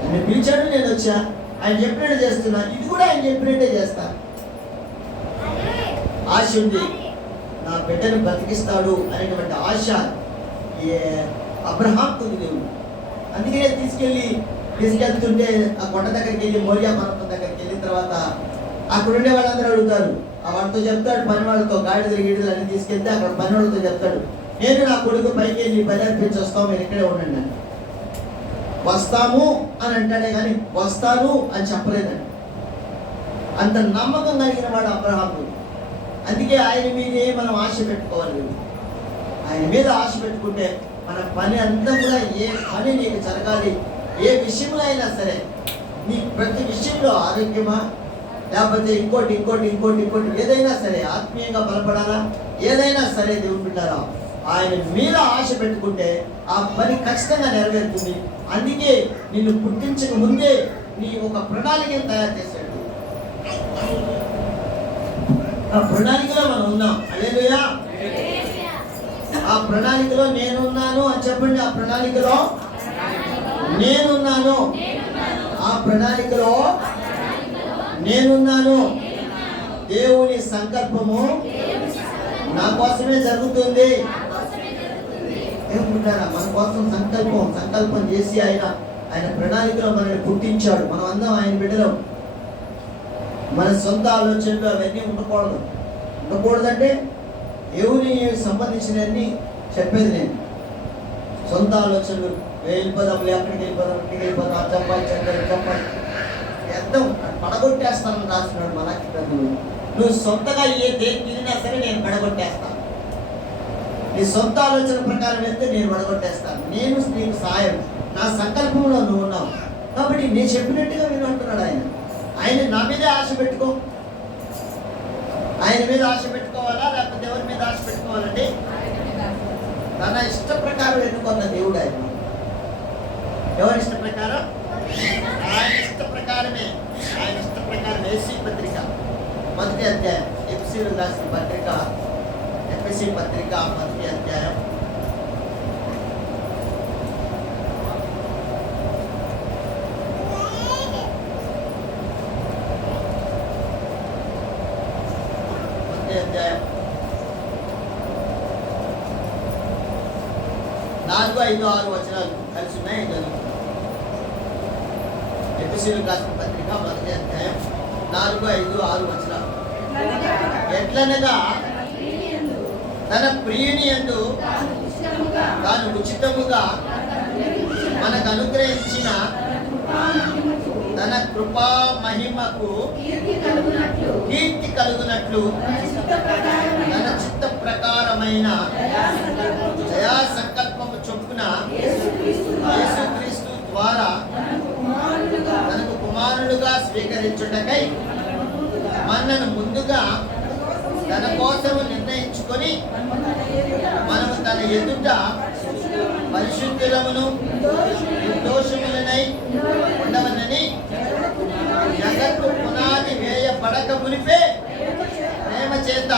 ఆయన పిలిచాడు, నేను వచ్చా, ఆయన చెప్పినట్టు చేస్తున్నా, ఇది కూడా ఆయన చెప్పినట్టే చేస్తా. ఆశ ఉంది, నా బిడ్డను బ్రతికిస్తాడు అనేటువంటి ఆశ అబ్రహాంకు ఉంది దేవుడు. అందుకే తీసుకెళ్తుంటే ఆ కొండ దగ్గరికి వెళ్ళి, మోరియా పర్వతం దగ్గరికి వెళ్ళిన తర్వాత అక్కడ ఉండే వాళ్ళందరూ అడుగుతారు. వాళ్ళతో చెప్తాడు, పని వాళ్ళతో గాడిదలు గిడిదలు అన్ని తీసుకెళ్తే అక్కడ పని వాళ్ళతో చెప్తాడు, నేను నా కొడుకు పైకి వెళ్ళి బలి అర్పించి వస్తాము, మీరు ఇక్కడే ఉండండి అని. వస్తాము అని అంటాడే కానీ వస్తాను అని చెప్పలేదండి. అంత నమ్మకం కలిగిన వాడు అబ్రహాము. అందుకే ఆయన మీదే మనం ఆశ పెట్టుకోవాలి. ఆయన మీద ఆశ పెట్టుకుంటే మన పని అంతా కూడా, ఏ పని నీకు జరగాలి, ఏ విషయంలో అయినా సరే, నీ ప్రతి విషయంలో ఆరోగ్యమా, లేకపోతే ఇంకోటి ఏదైనా సరే, ఆత్మీయంగా బలపడాలా, ఏదైనా సరే, దేవుడు బిడ్డారా, ఆయన మీద ఆశ పెట్టుకుంటే ఆ పని ఖచ్చితంగా నెరవేరుతుంది. అందుకే నిన్ను పుట్టించక ముందే నీ ఒక ప్రణాళికను తయారు చేశాడు. ఆ ప్రణాళికలో మనం ఉన్నాం. హల్లెలూయా. ఆ ప్రణాళికలో నేనున్నాను అని చెప్పండి. ఆ ప్రణాళికలో నేనున్నాను. ఆ ప్రణాళికలో నేనున్నాను. దేవుని సంకల్పము నా కోసమే జరుగుతుంది. ఏమంటారా? మన కోసం సంకల్పం చేసి ఆయన ప్రణాళికలో మనల్ని పుట్టించాడు. మనం అందరం ఆయన బిడ్డలం. మన సొంత ఆలోచనలు అవన్నీ ఉండకూడదంటే దేవుని సంబంధించినవన్నీ చెప్పేది నేను. సొంత ఆలోచనలు, వెళ్ళిపోదాంలే, అక్కడికి వెళ్ళిపోదాం, చెప్పాలి అర్థం పడగొట్టేస్తానని రాసినాడు మనకి. నువ్వు సొంతగా దేనికి వెళ్ళినా సరే నేను పడగొట్టేస్తాను. నీ సొంత ఆలోచన ప్రకారం వెళ్తే నేను పడగొట్టేస్తాను. నేను నీకు సాయం, నా సంకల్పంలో నువ్వు ఉన్నావు కాబట్టి నేను చెప్పినట్టుగా విను అంటున్నాడు ఆయన. ఆయన నా మీదే ఆశ పెట్టుకో. ఆయన మీద ఆశ పెట్టుకోవాలా, లేకపోతే ఎవరి మీద ఆశ పెట్టుకోవాలండి? తన ఇష్ట ప్రకారం ఎన్నుకున్న దేవుడు ఆయన. ఎవరి ఇష్ట ప్రకారం? ఆయన ఇష్ట ప్రకారమే. ఆయన ఇష్ట ప్రకారం ఎఫ్ఎస్సీ పత్రిక 1వ అధ్యాయం, ఎఫ్ఎస్సీలకు రాసిన పత్రిక, ఎఫ్ఎస్సీ పత్రిక 1వ అధ్యాయం 4, 5, 6 వచనాలు కలిసి ఉన్నాయి. ఎఫెసీయులకు రాసిన పత్రిక 1వ అధ్యాయం 4, 5, 6 వచనాలు. ఎట్లనగా తన ప్రియుని యందు తాను ఉచితముగా మనకు అనుగ్రహించిన తన కృపా మహిమకు కీర్తి కలుగునట్లు తన చిత్త ప్రకారమైన దయా సంకల్పము చొప్పున యేసుక్రీస్తు ద్వారా తనకు కుమారులుగా స్వీకరించుటకై మనను ముందుగా తన కోసము నిర్ణయించుకొని మనము తన ఎదుట పరిశుద్ధులమును నిర్దోషములనై ఉండవనని జగత్తు పునాది వేయబడక మునిపే ప్రేమ చేత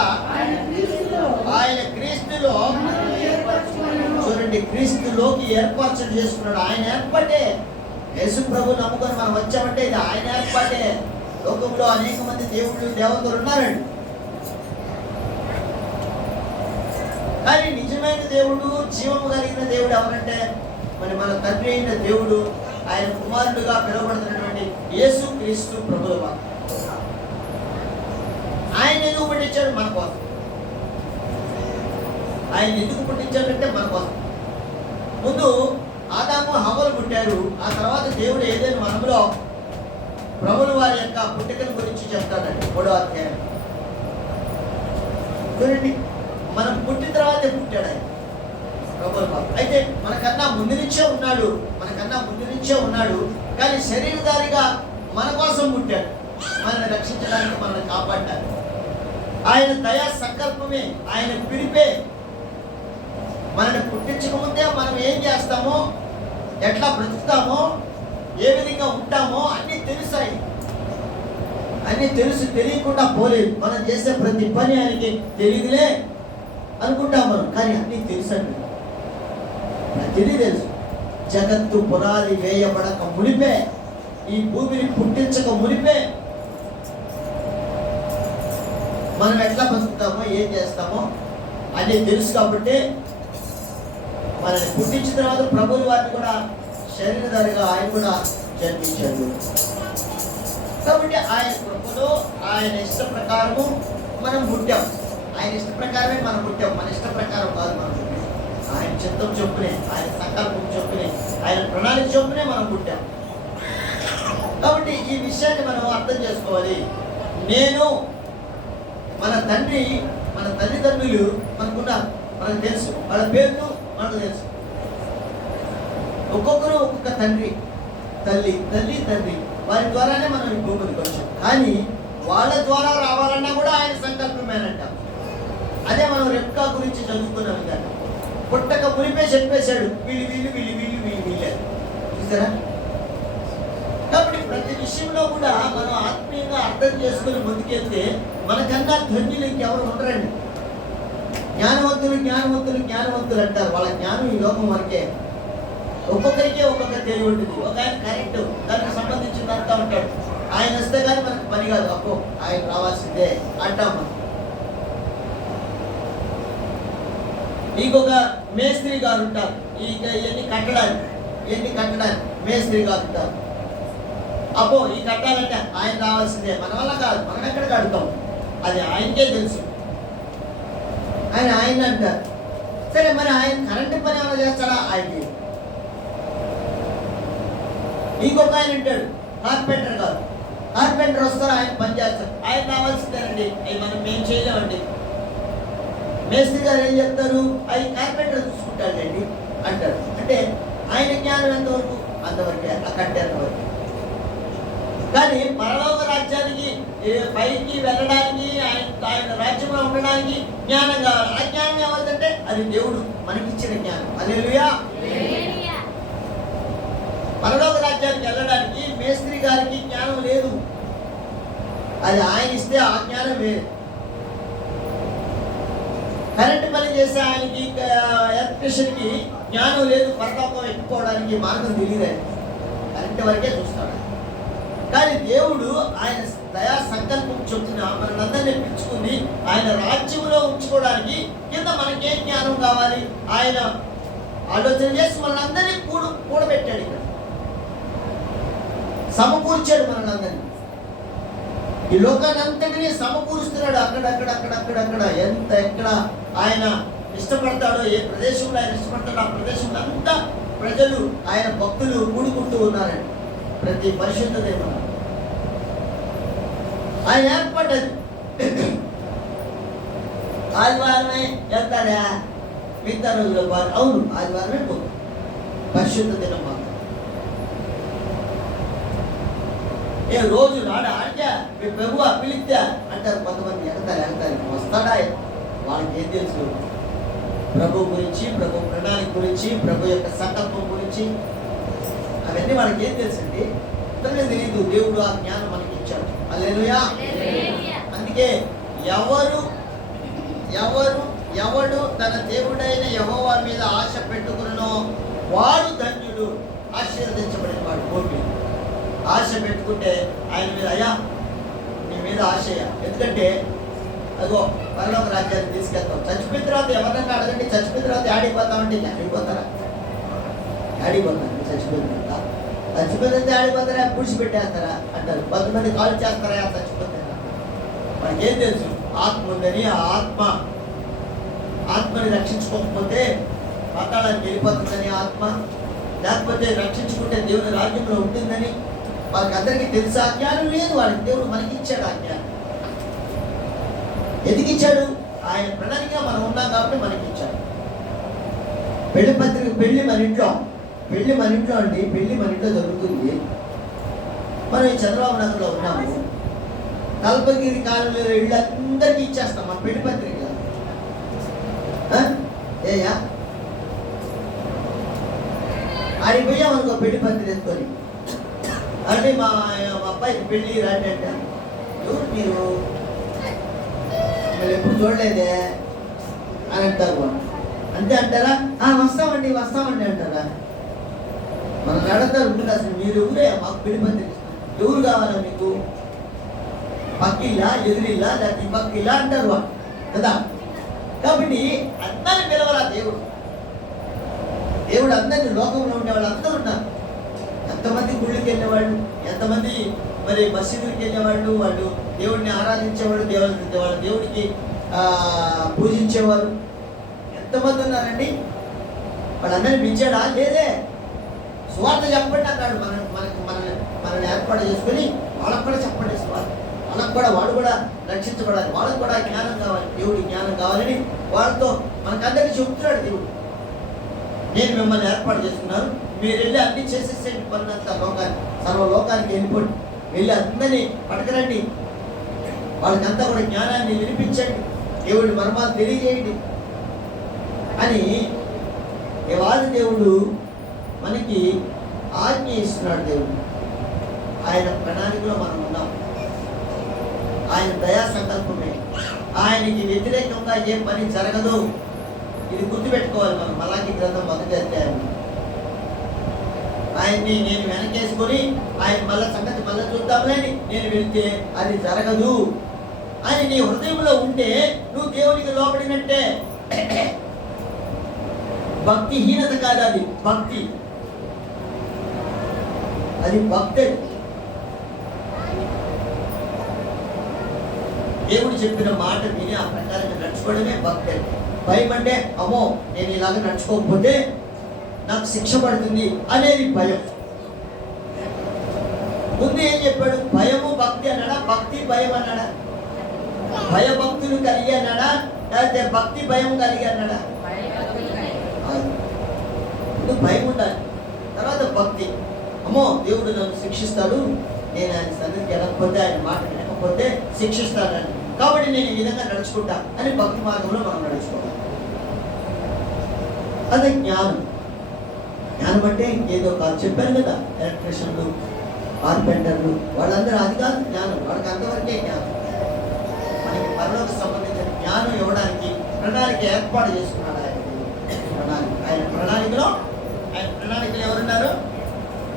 ఆయన క్రీస్తులో, చూడండి, క్రీస్తులోకి ఏర్పాటు చేసుకున్నాడు. ఆయన ఏర్పాటే. యేసు ప్రభు నమ్ముకొని మనం వచ్చామంటే ఇది ఆయన ఏర్పాటే. లోకంలో అనేక మంది దేవుళ్ళు దేవతలు ఉన్నారండి. కానీ నిజమైన దేవుడు, జీవము కలిగిన దేవుడు ఎవరంటే మరి మన తండ్రి అయిన దేవుడు, ఆయన కుమారుడుగా పిలువబడుతున్నటువంటి యేసు క్రీస్తు ప్రభువు వారు. ఆయన ఎందుకు పుట్టించాడు? మన కోసం. ఆయన ఎందుకు పుట్టించాడంటే మన కోసం. ముందు ఆదాము హవ్వలు పుట్టారు. ఆ తర్వాత దేవుడు ఏదైనా మనములో ప్రభువుల వారి యొక్క పుట్టుకల గురించి చెప్తాడండి 3వ అధ్యాయం. చూడండి, మనం పుట్టిన తర్వాతే పుట్టాడు ఆయన ప్రభువుల వారు. అయితే మనకన్నా ముందు నుంచే ఉన్నాడు. కానీ శరీరధారిగా మన కోసం పుట్టాడు, మనల్ని రక్షించడానికి, మనల్ని కాపాడటానికి. ఆయన దయా సంకల్పమే, ఆయన పిలిపే. మనల్ని పుట్టించకముందే మనం ఏం చేస్తామో, ఎట్లా బ్రతుకుతామో, ఏ విధంగా ఉంటామో అన్నీ తెలుసాయి. అన్నీ తెలియకుండా పోలేదు. మనం చేసే ప్రతి పని ఆయనకి తెలియదులే అనుకుంటాం మనం, కానీ అన్నీ తెలుసండి. ప్రతిదీ తెలుసు. జగత్తు పునాది వేయబడక మునిపే, ఈ భూమిని పుట్టించక మునిపే మనం ఎట్లా బతుకుతామో, ఏం చేస్తామో అన్నీ తెలుసు. కాబట్టి మనల్ని పుట్టించిన తర్వాత ప్రభువుల వారిని కూడా శరీరధారిగా ఆయన కూడా జన్మించాడు. కాబట్టి ఆయన కృపలో, ఆయన ఇష్ట ప్రకారము మనం పుట్టాం. ఆయన ఇష్ట ప్రకారమే మనం పుట్టాం, మన ఇష్ట ప్రకారం కాదు మనం పుట్టాం. ఆయన చిత్తం చొప్పునే, ఆయన సంకల్పం చొప్పునే, ఆయన ప్రణాళిక చొప్పునే మనం పుట్టాం. కాబట్టి ఈ విషయాన్ని మనం అర్థం చేసుకోవాలి. నేను, మన తండ్రి, మన తల్లిదండ్రులు మనకున్నారు, మనకు తెలుసు. వాళ్ళ పేర్లు మనకు తెలుసు. ఒక్కొక్కరు ఒక్కొక్క తండ్రి, తండ్రి వారి ద్వారానే మనం ఈ భూమికి వచ్చాం. కానీ వాళ్ళ ద్వారా రావాలన్నా కూడా ఆయన సంకల్పమేనంట. అదే మనం రెబ్కా గురించి చదువుకున్నాం కదా. పుట్టక మునిపే చెప్పేశాడు, వీళ్ళు చూసారా? కాబట్టి ప్రతి విషయంలో కూడా మనం ఆత్మీయంగా అర్థం చేసుకుని ముందుకెళ్తే మనకన్నా ధన్యులు ఇంకెవరు ఉండరండి. జ్ఞానవంతులు అంటారు. వాళ్ళ జ్ఞానం ఈ లోకం వరకే. ఒక్కొక్కరికే ఒక్కొక్క తెలివి ఉంటుంది. ఒక ఆయన కరెక్ట్, దానికి సంబంధించిందంతా ఉంటాడు. ఆయన వస్తే కానీ మనకు పని కాదు, అప్పో ఆయన రావాల్సిందే అంటాం మనం. ఇంకొక మేస్త్రి గారు ఉంటారు, ఇవన్నీ కట్టడానికి మేస్త్రి గారు ఉంటారు. అప్పో ఈ కట్టాలంటే ఆయన రావాల్సిందే, మన వల్ల కాదు, మనం ఎక్కడ కడతాం అది ఆయనకే తెలుసు. ఆయన అంటారు. సరే, మరి ఆయన కరెంటు పని ఏమైనా చేస్తాడా? ఆయనకి. ఇంకొక ఆయన ఉంటాడు, కార్పెంటర్ వస్తారు, ఆయన పని చేస్తారు. ఆయన రావాల్సిందేనండి, అవి మేము చేయలేమండి. మేస్త్రి గారు ఏం చెప్తారు? అవి కార్పెంటర్ చూసుకుంటాడండి అంటారు. అంటే ఆయన జ్ఞానం ఎంతవరకు? అంతవరకే, ఆ కట్టేంతవరకు. కానీ పరలోక రాజ్యానికి పైకి వెళ్ళడానికి, ఆయన రాజ్యంలో ఉండడానికి జ్ఞానం కావాలి. ఆ జ్ఞానం ఏమంటే అది దేవుడు మనకిచ్చిన జ్ఞానం. హల్లెలూయా. పరలోక రాజ్యానికి వెళ్ళడానికి మేస్త్రి గారికి జ్ఞానం లేదు, అది ఆయన ఇస్తే ఆ జ్ఞానం వేరు. కరెంటు పని చేసే ఆయనకి, ఎలక్ట్రీషియన్కి జ్ఞానం లేదు, పరలోకం ఎక్కుకోవడానికి మార్గం తెలియదు. కరెంటు వరకే చూస్తాడు. కానీ దేవుడు ఆయన దయా సంకల్పం చొప్పున మనందరినీ పిలుచుకుని ఆయన రాజ్యంలో ఉంచుకోవడానికి కింద మనకేం జ్ఞానం కావాలి ఆయన ఆలోచన చేసి మనందరినీ కూడబెట్టాడు. ఇక్కడ సమకూర్చాడు మనందరినీ. ఈ లోకాన్ని అంతటినీ సమకూరుస్తున్నాడు. అక్కడక్కడ ఎక్కడ ఆయన ఇష్టపడతాడో, ఏ ప్రదేశంలో ఆయన ఇష్టపడతాడో ఆ ప్రదేశంలో అంతా ప్రజలు, ఆయన భక్తులు కూడుకుంటూ ఉన్నారండి. ప్రతి పరిశుద్ధ దేవుడు ఆయన ఏర్పడ్డది. ఆదివారమే వెళ్తాడా? మిగతా రోజుల వారు అవును ఆదివారమే పోతుంది, పరిశుద్ధ దినం మాత్రం. ఏ రోజు రాడా అంటే మీ ప్రభువా పిలిస్తే అంటారు కొంతమంది. వెళ్తారు వస్తాడా? వాళ్ళకి ఏం తెలుసు? ప్రభు గురించి, ప్రభు ప్రణాళిక గురించి, ప్రభు యొక్క సంకల్పం గురించి అవన్నీ వాళ్ళకి ఏం తెలుసండి? తెలియదు. దేవుడు ఆ జ్ఞానం మనకి ఇచ్చాడు. హల్లెలూయా. అందుకే ఎవడు తన దేవుడైన యెహోవా మీద ఆశ పెట్టుకున్నో వాడు ధన్యుడు, ఆశీర్వదించబడిన వాడు. భూమి ఆశ పెట్టుకుంటే ఆయన మీద, అయ్యా నీ మీద ఆశయ. ఎందుకంటే అదిగో పరలోక రాజ్యాన్ని తీసుకెళ్తాం. చచ్చిపోయిన తర్వాత ఎవరన్నా అడగండి, చచ్చిపోయిన తర్వాత ఆడిపోతామంటే ఆడిపోతారా? ఆడిపోతారు. చచ్చిపోయిన తర్వాత ఆడిపోతారా? పూడ్చిపెట్టేస్తారా అంటారు. కొంతమంది కాల్ చేస్తారా చచ్చిపోతారా? మనకి ఏం తెలుసు? ఆత్మ ఉందని, ఆ ఆత్మని రక్షించుకోకపోతే పాతాళానికి వెళ్ళిపోతుందని ఆత్మ, లేకపోతే రక్షించుకుంటే దేవుని రాజ్యంలో ఉంటుందని వాళ్ళకి అందరికీ తెలుసు. ఆ జ్ఞానం లేదు వాళ్ళకి. దేవుడు మనకి ఇచ్చాడు ఆ జ్ఞానం. ఎందుకు ఇచ్చాడు? ఆయన ప్రణాళిక మనం ఉన్నాం కాబట్టి మనకి ఇచ్చాడు. పెళ్లి పత్రిక, పెళ్లి మన ఇంట్లో అండి. పెళ్లి మన ఇంట్లో జరుగుతుంది. మనం ఈ చంద్రబాబు నగర్లో ఉన్నాము. కల్పగిరి కాలంలో ఇళ్ళు అందరికీ ఇచ్చేస్తాం మన పెళ్లి పత్రిక. ఏయా ఆడికి పోయామనుకో పెళ్లి పత్రిక ఎత్తుకొని, అంటే మా అబ్బాయికి పెళ్ళి రండి అంటే, ఎవరు మీరు ఎప్పుడు చూడలేదే అని అంటారు. అంతే అంటారా? వస్తామండి అంటారా? మనం అడతారు ముందు, అసలు మీరు ఎవరే మాకు పెళ్లి పత్రిక, ఎవరు కావాలా మీకు? పక్కిల్లా, ఎదురిల్లా, లేకపోతే పక్కిల్లా అంటారు కదా. కాబట్టి అందరిని పిలవాలా దేవుడు అందరినీ, లోకంలో ఉండేవాళ్ళు అందరూ ఉన్నారు. ఎంతమంది గుళ్ళకి వెళ్ళేవాళ్ళు, ఎంతమంది మరి మసీదులకి వెళ్ళేవాళ్ళు, వాళ్ళు దేవుడిని ఆరాధించేవాళ్ళు, దేవుడికి పూజించేవారు ఎంతమంది ఉన్నారండి. వాళ్ళందరినీ పిలిచాడా? లేదే. సువార్త చెప్పండి అన్నాడు. మనల్ని ఏర్పాటు చేసుకుని వాళ్ళకు కూడా చెప్పండి సువార్త. వాళ్ళకు కూడా, వాడు కూడా రక్షించబడాలి, వాళ్ళకు కూడా జ్ఞానం కావాలి, దేవుడి జ్ఞానం కావాలని వాళ్ళతో మనకందరికీ చెబుతున్నాడు దేవుడు. నేను మిమ్మల్ని ఏర్పాటు చేస్తున్నాను, మీరు వెళ్ళి అన్ని చేసేసేయండి, పనులంతా సర్వలోకానికి వెళ్ళిపోండి, వెళ్ళి అందరినీ పట్టుకురండి, వాళ్ళకంతా కూడా జ్ఞానాన్ని వినిపించండి, దేవుడి మర్మాలు తెలియజేయండి అని దేవాది దేవుడు మనకి ఆజ్ఞ ఇస్తున్నాడు. దేవుడు ఆయన ప్రణాళికలో మనం ఉన్నాం. ఆయన దయా సంకల్పమే. ఆయనకి వ్యతిరేకంగా ఏ పని జరగదు. ఇది గుర్తుపెట్టుకోవాలి మనం. మలాకి గ్రంథం 1వ అధ్యాయం. ఆయన్ని నేను వెనకేసుకొని ఆయన మళ్ళా సంగతి మళ్ళీ చూద్దాంలేని నేను వెళ్తే అది జరగదు అని నీ హృదయంలో ఉంటే నువ్వు దేవునికి లోపడినట్టే. భక్తిహీనత కాదు, అది భక్తి. అది భక్తి. దేవుడు చెప్పిన మాట విని ఆ ప్రకారంగా నడుచుకోవడమే భక్తి. భయం అంటే అమ్మో నేను ఇలాగ నడుచుకోకపోతే నాకు శిక్ష పడుతుంది అనేది భయం. ముందు ఏం చెప్పాడు? భయము భక్తి అన్నాడా? భక్తి భయం అన్నాడా? భయభక్తులు కలిగి అన్నాడా? లేకపోతే భక్తి భయం కలిగి అన్నాడా? ముందు భయం ఉండాలి, తర్వాత భక్తి. అమ్మో దేవుడు నన్ను శిక్షిస్తాడు, నేను ఆయన సన్నిధికి వెళ్ళకపోతే, ఆయన మాట వినకపోతే శిక్షిస్తాడని, కాబట్టి నేను ఈ విధంగా నడుచుకుంటా అని భక్తి మార్గంలో మనం నడుచుకోవాలి. అదే జ్ఞానం. జ్ఞానం అంటే ఇంకేదో కాదు. చెప్పాను కదా, ఎలక్ట్రీషియన్లు, కార్పెంటర్లు, వాళ్ళందరూ అది కాదు జ్ఞానం. వాళ్ళకి అంతవరకే జ్ఞానం. మనకి పరలోకి సంబంధించిన జ్ఞానం ఇవ్వడానికి ప్రణాళిక ఏర్పాటు చేసుకున్నాడు ఆయన. ఆయన ప్రణాళికలో ఎవరున్నారు?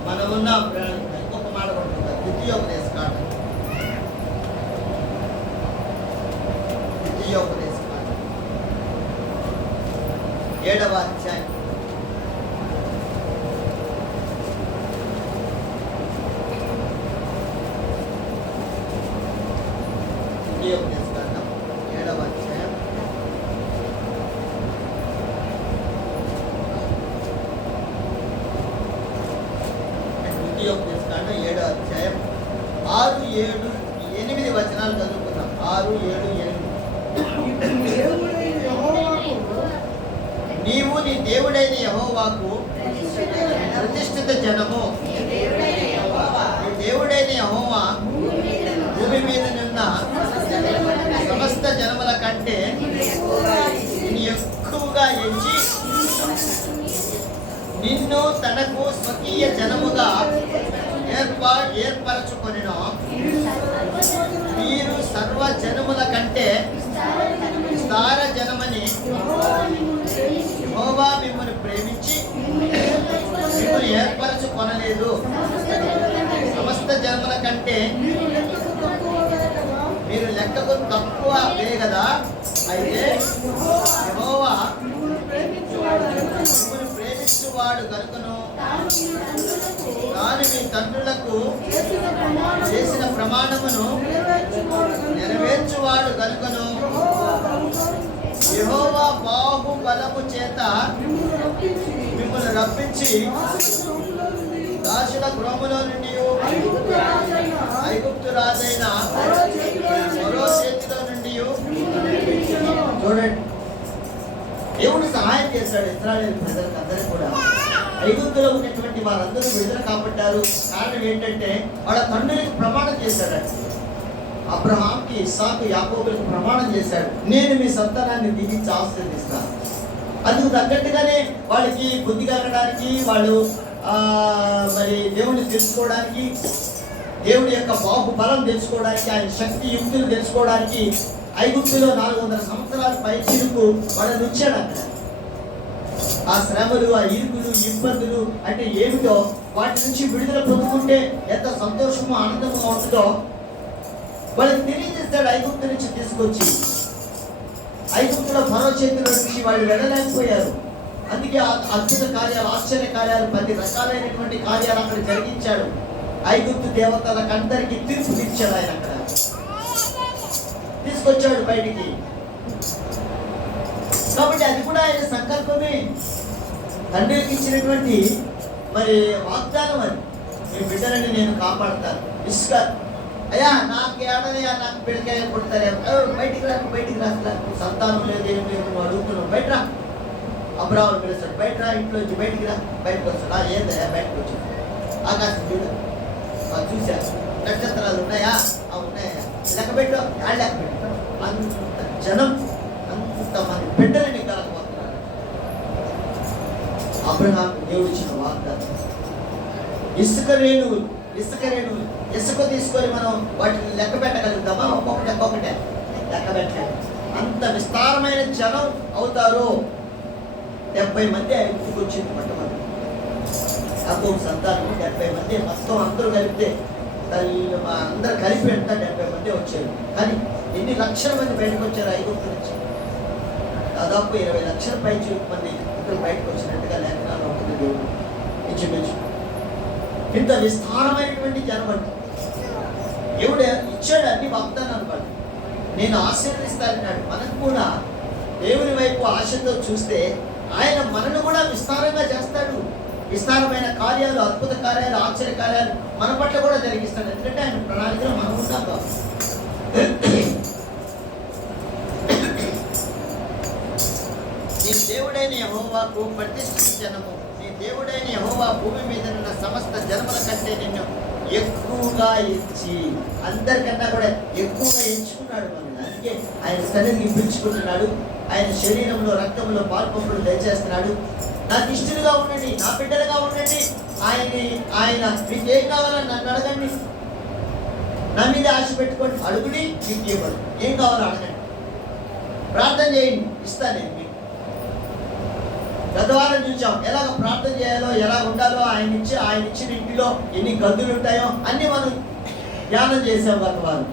మనం ఉన్న ప్రణాళిక. ఇంకొక మాట పడుతుంటారు, ద్వితీయోపదేశ కాండం. ద్వితీయోపదేశ కాండం 7వ అధ్యాయం. ద్వితీయోపదేశ కాండం 7వ అధ్యాయం. ద్వితీయోపదేశ కాండం 7వ అధ్యాయం 6, 7, 8 వచనాలు చదువుకుందాం. 6, 7, 8. నీవు నీ దేవుడైన యెహోవాకు ప్రతిష్ఠిత జనము. నీ దేవుడైన యెహోవా భూమి మీద నున్న సమస్త జనముల కంటే ఎక్కువగా ఎంచి నిన్ను తనకు స్వకీయ జనముగా ఏర్పరచుకొనెను. మీరు సర్వ జనముల కంటే విస్తార జనమని యెహోవా మిమ్మల్ని ప్రేమించి మిమ్మల్ని ఏర్పరచుకొనలేదు. సమస్త జనముల కంటే మీరు లెక్కకు తక్కువే కదా. అయితే యెహోవా మిమ్మల్ని ప్రేమించువాడు కనుకను తాను మీ తండ్రులకు చేసిన ప్రమాణమును నెరవేర్చువాడు కనుకను యెహోవా బాహుబలము చేత మిమ్మల్ని రప్పించి దాసుల గృహములో నుండి ఐగుప్తు రాజైన ఫరో చేతిలో నుండి చూడండి, దేవుడు సహాయం చేశాడు ఇశ్రాయేలు ప్రజలకు అందరికీ కూడా. ఐగుప్తులో ఉన్నటువంటి వారందరూ విడుదల కాబట్టారు. కారణం ఏంటంటే వాళ్ళ తండ్రులకు ప్రమాణం చేశాడు. అబ్రహాంకి, ఇస్సాకు, యాకోబులకు ప్రమాణం చేశాడు, నేను మీ సంతానాన్ని దీవించి ఆశీర్వదిస్తాను. అందుకు తగ్గట్టుగానే వాళ్ళకి బుద్ధి కలగడానికి, వాళ్ళు మరి దేవుడిని తెలుసుకోవడానికి, దేవుడి యొక్క బాహుబలం తెలుసుకోవడానికి, ఆయన శక్తి యుక్తులు తెలుసుకోవడానికి ఐగుప్తులో 400 సంవత్సరాల పైచిలుకు వాళ్ళని ఉంచాడు. అక్కడ ఆ శ్రమలు, ఆ ఇరుకులు, ఇబ్బందులు అంటే ఏమిటో వాటి నుంచి విడుదల పొందుకుంటే ఎంత సంతోషమో ఆనందంగా ఉంటుందో వాళ్ళకి తెలియజేస్తాడు. ఐగుప్తు నుంచి తీసుకొచ్చి ఐగుప్తులో ఫరో చేతిలో నుంచి వాళ్ళు వెళ్ళలేకపోయారు. అందుకే అద్భుత కార్యాలు, ఆశ్చర్య కార్యాలు, 10 రకాలైనటువంటి కార్యాలు అక్కడ జరిగించాడు. ఐగుప్తు దేవతలకు అందరికీ తీర్పు ఇచ్చాడు. ఆయన అక్కడ తీసుకొచ్చాడు బయటికి. కాబట్టి అది కూడా ఆయన సంకల్పమే, తండ్రికి ఇచ్చినటువంటి మరి వాగ్దానం. అది మీ బిడ్డలని నేను కాపాడతాను. ఇసుక అయ్యా నాకు ఏడదయ్యా, నాకు బిడ్డకాయ కొడతారే, బయటికి రా సంతానం లేదు, ఏం లేదు, నువ్వు అడుగుతున్నావు, బయట రా. అబ్రాహాము పిలుస్తాడు, బయట రా, ఇంట్లో నుంచి బయటికి రా. బయటకు వస్తాడు. ఏందయ్యా బయటకు వచ్చాడు? ఆకాశం చూడు, చూసా నక్షత్రాలు ఉన్నాయా? ఉన్నాయా? లెక్క పెట్టు, లెక్క పెట్టు. అంత జనం, అంతమంది బిడ్డలని కలగబోతున్నారు. అబ్రహాము దేవుడు ఇచ్చిన వాగ్దానం. ఇసుక రేణువులు ఇసుక తీసుకొని మనం వాటిని లెక్క పెట్టగలుగుతామా? ఒక్కొక్కటే లెక్క పెట్టలేదు. అంత విస్తారమైన జనం అవుతారు. 70 మంది ఐగుప్తుకు వచ్చింది మొట్టమొదటి. యాకోబు సంతానం 70 మంది, మొత్తం అందరూ కలిపితే అందరూ కలిపి ఎంత 70 మంది వచ్చారు. కానీ ఎన్ని లక్షల మంది బయటకు వచ్చారు ఐగుప్తు నుంచి? దాదాపు 20 లక్షల పైచి మంది ఇప్పుడు బయటకు వచ్చినట్టుగా లేఖనాలు ఉంటుంది. దేవుడు ఇంచుమించు ఇంత విస్తారమైనటువంటి జనం అంటే దేవుడు ఇచ్చాడు అన్ని వాగ్దానాలు. పడు నేను ఆశీర్వదిస్తానన్నాడు. మనకు కూడా దేవుని వైపు ఆశతో చూస్తే ఆయన మనను కూడా విస్తారంగా చేస్తాడు. విస్తారమైన కార్యాలు, అద్భుత కార్యాలు, ఆశ్చర్య కార్యాలు మన పట్ల కూడా జరిగిస్తాడు. ఎందుకంటే ఆయన ప్రణాళికలో మనం ఉన్నాం. నీ దేవుడైన యెహోవాకు ప్రతిష్ఠిత జనము, నీ దేవుడైన యెహోవా భూమి మీద ఉన్న సమస్త జనముల కంటే నిన్ను ఎక్కువగా ఇచ్చి, అందరికన్నా కూడా ఎక్కువగా ఎంచుకున్నాడు మనల్ని. అందుకే ఆయన సన్నిధికి పిలుచుకుంటున్నాడు. ఆయన శరీరంలో, రక్తంలో పాల్పంపులు దయచేస్తున్నాడు. నాకు ఇష్టలుగా ఉండండి, నా బిడ్డలుగా ఉండండి. ఆయన మీకు ఏం కావాలని నన్ను అడగండి, నా మీద ఆశ పెట్టుకోండి, అడుగుని మీకు ఇవ్వడు. ఏం కావాలో అడగండి, ప్రార్థన చేయండి, ఇస్తాను నేను మీకు. గత వారం చూసాం ఎలాగ ప్రార్థన చేయాలో, ఎలా ఉండాలో. ఆయన ఇచ్చిన ఇంటిలో ఎన్ని గదులు ఉంటాయో అన్ని మనం ధ్యానం చేసాం గత వారం.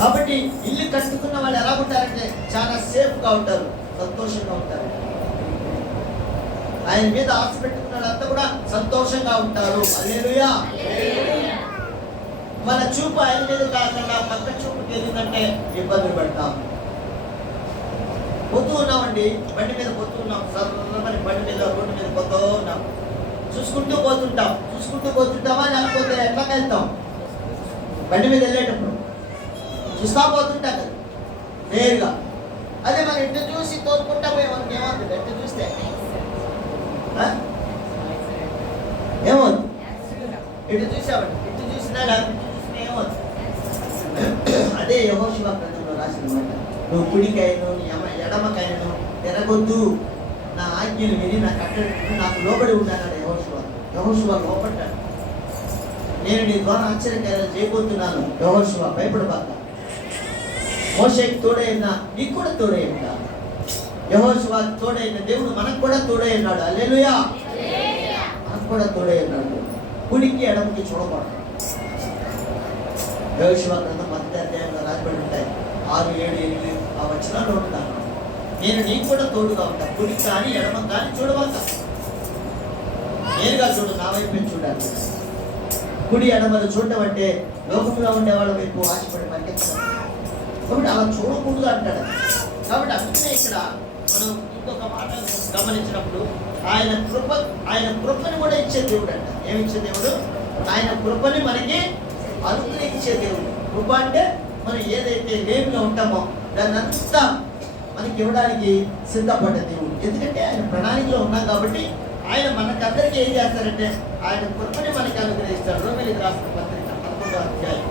కాబట్టి ఇల్లు కట్టుకున్న వాళ్ళు ఎలా ఉంటారంటే చాలా సేఫ్గా ఉంటారు, సంతోషంగా ఉంటారు. ఆయన మీద ఆశ పెట్టుకున్న వాళ్ళంతా కూడా సంతోషంగా ఉంటారు. హల్లెలూయా. మన చూపు ఆయన మీద కాకుండా పక్క చూపుకి ఎందుకంటే ఇబ్బందులు పడతాం. పోతూ ఉన్నామండి, బండి మీద పోతూ ఉన్నాం, సర్రమని బండి మీద, రోడ్డు మీద పోతూ ఉన్నాం. చూసుకుంటూ పోతుంటామా? లేకపోతే ఎట్లా వెళ్తాం? బండి మీద వెళ్ళేటప్పుడు చూస్తా పోతుంటాం కదా నేరుగా. అదే మనం ఇంటి చూసి తోలుకుంటా పోయి మనకి ఏమవుతుంది? ఎట్లా చూస్తే ఏమవుతుంది? ఇటు చూసామండి, ఇటు చూసినా ఏమవుతుంది? అదే యెహోషువ గ్రంథంలో రాసిన మాట. నువ్వు కుడికైను, నీ ఎడమకైనను తిరగొద్దు, నా ఆజ్ఞలు విని నా కట్టడి నాకు లోబడి ఉన్నాడు యెహోషువ లోపడ్డాడు. నేను నీ ద్వారా ఆశ్చర్యకార్యాలు చేయబోతున్నాను. యెహోషువ భయపడబాక. మోషేకి తోడైన నీకు కూడా తోడైన యెహోషువ తోడైన దేవుడు మనకు కూడా తోడై ఉన్నాడు. హల్లెలూయా. మనకు కూడా తోడై ఉన్నాడు. కుడికి ఎడమకి చూడకూడదు. యెహోషువ గ్రంథం మొదటి అధ్యాయంలో రాయబడి ఉంటాయి 6, 7, 8 ఆ వచనాలు ఉంటాను. నేను నీకు కూడా తోడుగా ఉంటా, కుడి కానీ ఎడమ కానీ చూడవద్ద, నేరుగా చూడు, నా వైపు చూడాలి. కుడి ఎడమలు చూడటం అంటే లోకంలో ఉండే వాళ్ళ వైపు ఆశపడి మరిగించడం, కాబట్టి అలా చూడకూడదు అంటాడు. కాబట్టి అందుకనే ఇక్కడ మనం ఇంకొక మాట గమనించినప్పుడు ఆయన కృపని కూడా ఇచ్చే దేవుడు అంట. ఏమిచ్చే దేవుడు? ఆయన కృపని మనకి అనుగ్రహించే దేవుడు. కృప అంటే మనం ఏదైతే లేమిలో ఉంటామో దాన్ని అంతా మనకి ఇవ్వడానికి సిద్ధపడ్డ దేవుడు. ఎందుకంటే ఆయన ప్రణాళికలో ఉన్నాం కాబట్టి ఆయన మనకందరికీ ఏం చేస్తారంటే ఆయన కృపని మనకి అనుగ్రహిస్తాడు. రోమీయులకు రాసిన పత్రిక 11వ అధ్యాయం.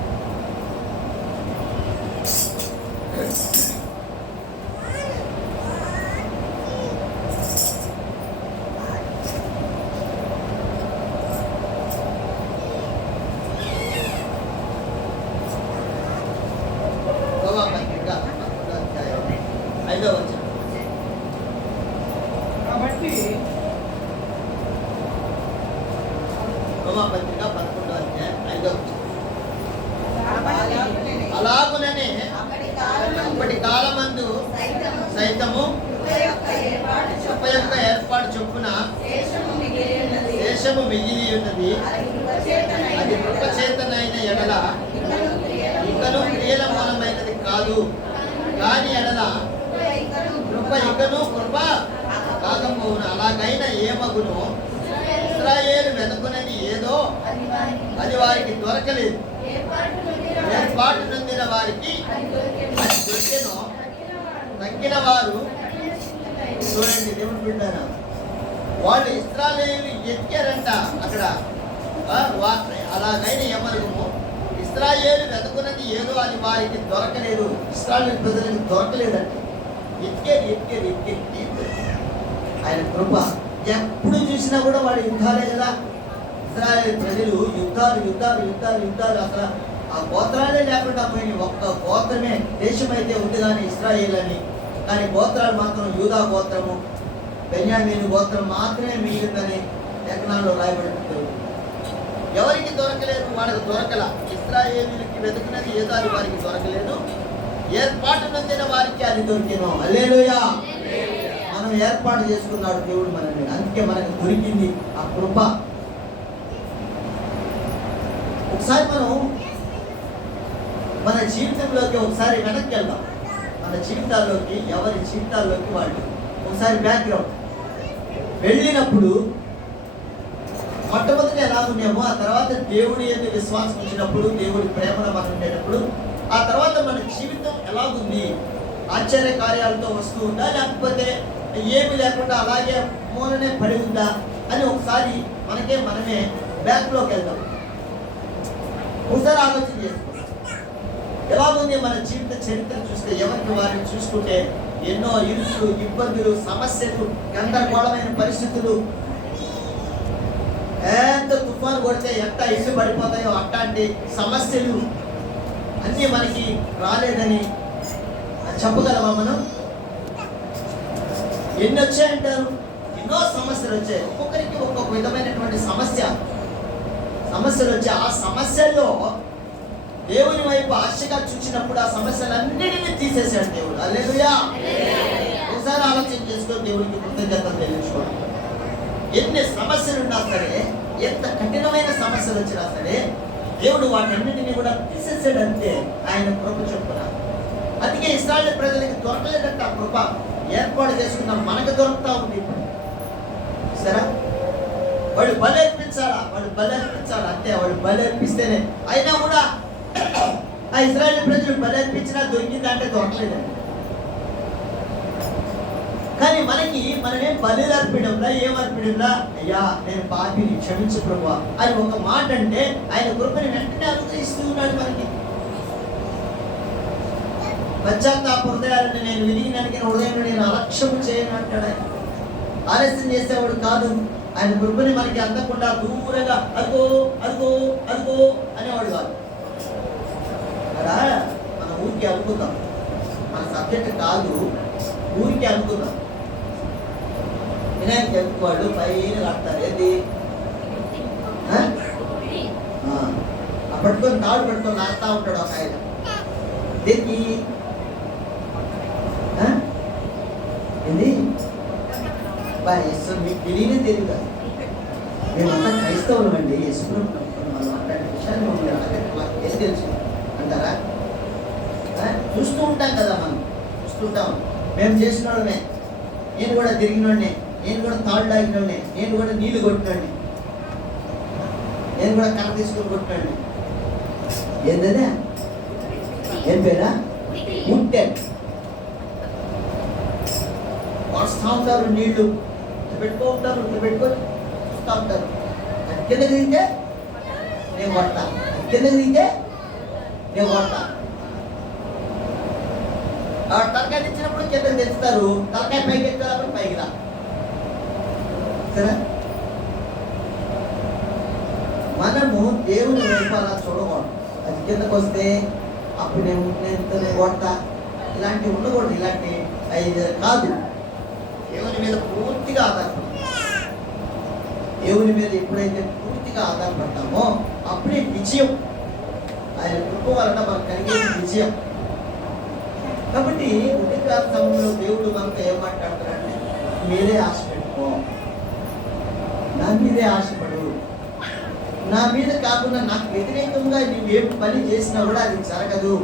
అలాగుననే అప్పటి కాలమందు సైతము కృప యొక్క ఏర్పాటు చొప్పున దేశము మిగిలి ఉన్నది. అది కృప చేతనైన ఎడల ఇంకను క్రియల మూలమైనది కాదు, కాని ఎడల కృప ఇంకను కృప కాకపోవును. అలాగైన ఏమగును? ఇశ్రాయేలు వెతుకునది ఏదో అది వారికి దొరకలేదు, ఏర్పాటు నొందిన వారికి అది దొరికెను. తగ్గిన వారు చూడండి, దేవుడు బిడ్డారా, వాళ్ళు ఇశ్రాయేలు ఎత్తారంట అక్కడ. అలాగైన ఏమనుకుము? ఇశ్రాయేలు వెతుకున్నది ఏదో అది వారికి దొరకలేదు. ఇశ్రాయేలు ప్రజలకు దొరకలేదంటే ఎక్కేది. ఆయన కృప ఎప్పుడు చూసినా కూడా వాడు యుద్ధాలే కదా. ఇశ్రాయేలు ప్రజలు యుద్ధాలు అసలు ఆ గోత్రాలే లేకుండా పోయిన ఒక్క గోత్రమే దేశం అయితే ఉంది కానీ ఇశ్రాయేల్ అని. కానీ గోత్రాలు మాత్రం యూదా గోత్రము, బెన్యామీను గోత్రం మాత్రమే మిగిలిందని లేఖనాల్లో రాయబడుతుంది. ఎవరికి దొరకలేదు? వాళ్ళకి దొరకల. ఇశ్రాయేలుకి వెతుకున్నది ఏదో అది వారికి దొరకలేదు, ఏర్పాటు నొందిన వారికి అది దొరికిను. హల్లెలూయా. మనం ఏర్పాటు చేసుకున్నాడు దేవుడు మనల్ని, అందుకే మనకు దొరికింది ఆ కృప. ఒకసారి మనం మన జీవితంలోకి ఒకసారి వెనక్కి వెళ్దాం. మన జీవితాల్లోకి, ఎవరి జీవితాల్లోకి వాళ్ళు ఒకసారి బ్యాక్గ్రౌండ్ వెళ్ళినప్పుడు మొట్టమొదటి ఎలా ఉన్నామో, ఆ తర్వాత దేవుడి యందు విశ్వాసం వచ్చినప్పుడు, దేవుడి ప్రేమలో మనం ఉండేటప్పుడు, ఆ తర్వాత మన జీవితం ఎలాగుంది? ఆశ్చర్య కార్యాలతో వస్తూ ఉందా, లేకపోతే ఏమి లేకుండా అలాగే మూలనే పడి ఉందా అని ఒకసారి మనమే బ్యాక్లోకి వెళ్దాం. ఒకసారి ఆలోచన చేసుకోండి. ఎలాగుంది మన జీవిత చరిత్ర చూస్తే, ఎవరికి వారిని చూసుకుంటే ఎన్నో ఇరుకులు, ఇబ్బందులు, సమస్యలు, గందరగోళమైన పరిస్థితులు, ఎంత తుఫాను కొడితే ఎంత ఇల్లు పడిపోతాయో అట్లాంటి సమస్యలు అన్నీ మనకి రాలేదని చెప్పగలమా మనం? ఎన్ని వచ్చాయంటారు? ఎన్నో సమస్యలు వచ్చాయి. ఒక్కొక్కరికి ఒక్కొక్క విధమైనటువంటి సమస్యలు వచ్చాయి. ఆ సమస్యల్లో దేవుని వైపు ఆశగా చూసినప్పుడు ఆ సమస్యలన్నిటినీ తీసేశాడు దేవుడు. హల్లెలూయా. ఒకసారి ఆలోచన చేసుకొని దేవుడికి కృతజ్ఞతలు తెలుసుకోండి. ఎన్ని సమస్యలు ఉన్నా సరే, ఎంత కఠినమైన సమస్యలు వచ్చినా సరే, దేవుడు వాటన్నిటిని కూడా తీసేసాడంటే ఆయన కృప చొప్పున. అందుకే ఇశ్రాయేలు ప్రజలకి దొరకలేదంట ఆ కృప. ఏర్పాటు చేసుకున్న మనకు దొరుకుతా ఉంది ఇప్పుడు. సరే, వాళ్ళు బలర్పించాలా అంతే. వాళ్ళు బలర్పిస్తేనే. అయినా కూడా ఆ ఇశ్రాయేలు ప్రజలు బలర్పించినా దొరికిందా అంటే దొరకలేదండి. కానీ మనమేం బలులు అర్పడంలా, ఏమర్పడంలా, అయ్యా నేను పాపిని క్షమించు ప్రభువా అని ఒక మాట అంటే ఆయన కృపని వెంటనే అనుగ్రహిస్తూ ఉన్నాడు మనకి. పశ్చాత్తాప హృదయాలను నేను విరిగినడిగిన హృదయంలో నేను అలక్ష్యము చేయను అంటాడు ఆయన. ఆలస్యం చేసేవాడు కాదు. ఆయన కృపని మనకి అందకుండా దూరంగా అదిగో అనేవాడు కాదు. అలా మన ఊరికి అనుకుందాం, మన సబ్జెక్ట్ కాదు, ఊరికి అనుకుందాం. వినాయక చవితి వాళ్ళు పైన కడతారు. ఏది పట్టుకొని తాడు పట్టుకొని లాగుతా ఉంటాడు ఒక ఆయన. దీనికి ఏంది మీకు తెలియనే తెలియదు. మేమంతా క్రైస్తవులు అండి, యేసుప్రభు మనం మాట్లాడే విషయాన్ని మాకు ఏం తెలుసు అంటారా? చూస్తూ ఉంటాం కదా, మనం చూస్తుంటాం. మేము చేసిన వాళ్ళమే, నేను కూడా తిరిగినోడినే, నేను కూడా తాళ్ళు లాగినోడినే, నేను కూడా నీళ్లు కొట్టినోడిని, నేను కూడా కర్ర తీసుకొని కొట్టినోడిని. ఏంటనే ఏం పేరా? ఉంటే వస్తూ ఉంటారు, నీళ్లు పెట్టుకో ఉంటారు, పెట్టుకొని చూస్తూ ఉంటారు. కింద దిగితే నేను కొడతా, కింద దిగితే నేను కొడతా. తలకాయ తెచ్చినప్పుడు కింద తెచ్చుతారు, తలకాయ పైకి ఎత్తారు, పైకి రా. సరే, మనము దేవుని వైపు అలా చూడకూడదు. అది కిందకు వస్తే అప్పుడు నేను కొడతా, ఇలాంటివి ఉండకూడదు. ఇలాంటి అది కాదు. దేవుని మీద పూర్తిగా ఆధారపడతాం. దేవుని మీద ఎప్పుడైతే పూర్తిగా ఆధారపడతామో అప్పుడే విజయం. ఆయన కృప వలన మనకు కలిగేది విజయం. కాబట్టి ఉదయకాల సమయంలో దేవుడు మనతో ఏం మాట్లాడతాడంటే, మీరే ఆశ పెట్టుకో, నా మీదే ఆశపడు. నా మీద కాకుండా నాకు వ్యతిరేకంగా నువ్వేం పని చేసినా కూడా అది జరగదు,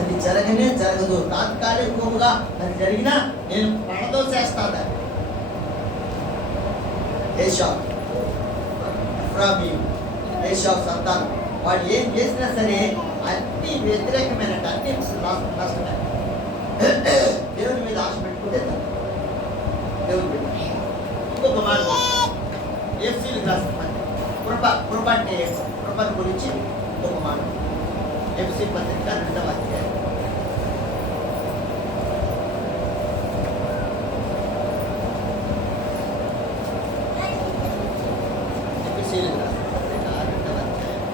అది జరగనే జరగదు. తాత్కాలికంగా అది జరిగినా నేను పడదోసేస్తాను. సంతానం వాడు ఏం చేసినా సరే అన్ని వ్యతిరేకమైన అన్ని నష్టమే. దేవుని మీద ఆశ పెట్టుకుంటే దేవుని ఇంకొక మాట ఎఫ్సీలు రాస్తున్నారు. కృప అంటే కృపను గురించి ఇంకొక మాట. ఎఫ్సీ పత్రిక 2వ అధ్యాయం. ఎఫ్సీలు పత్రిక 2వ అధ్యాయం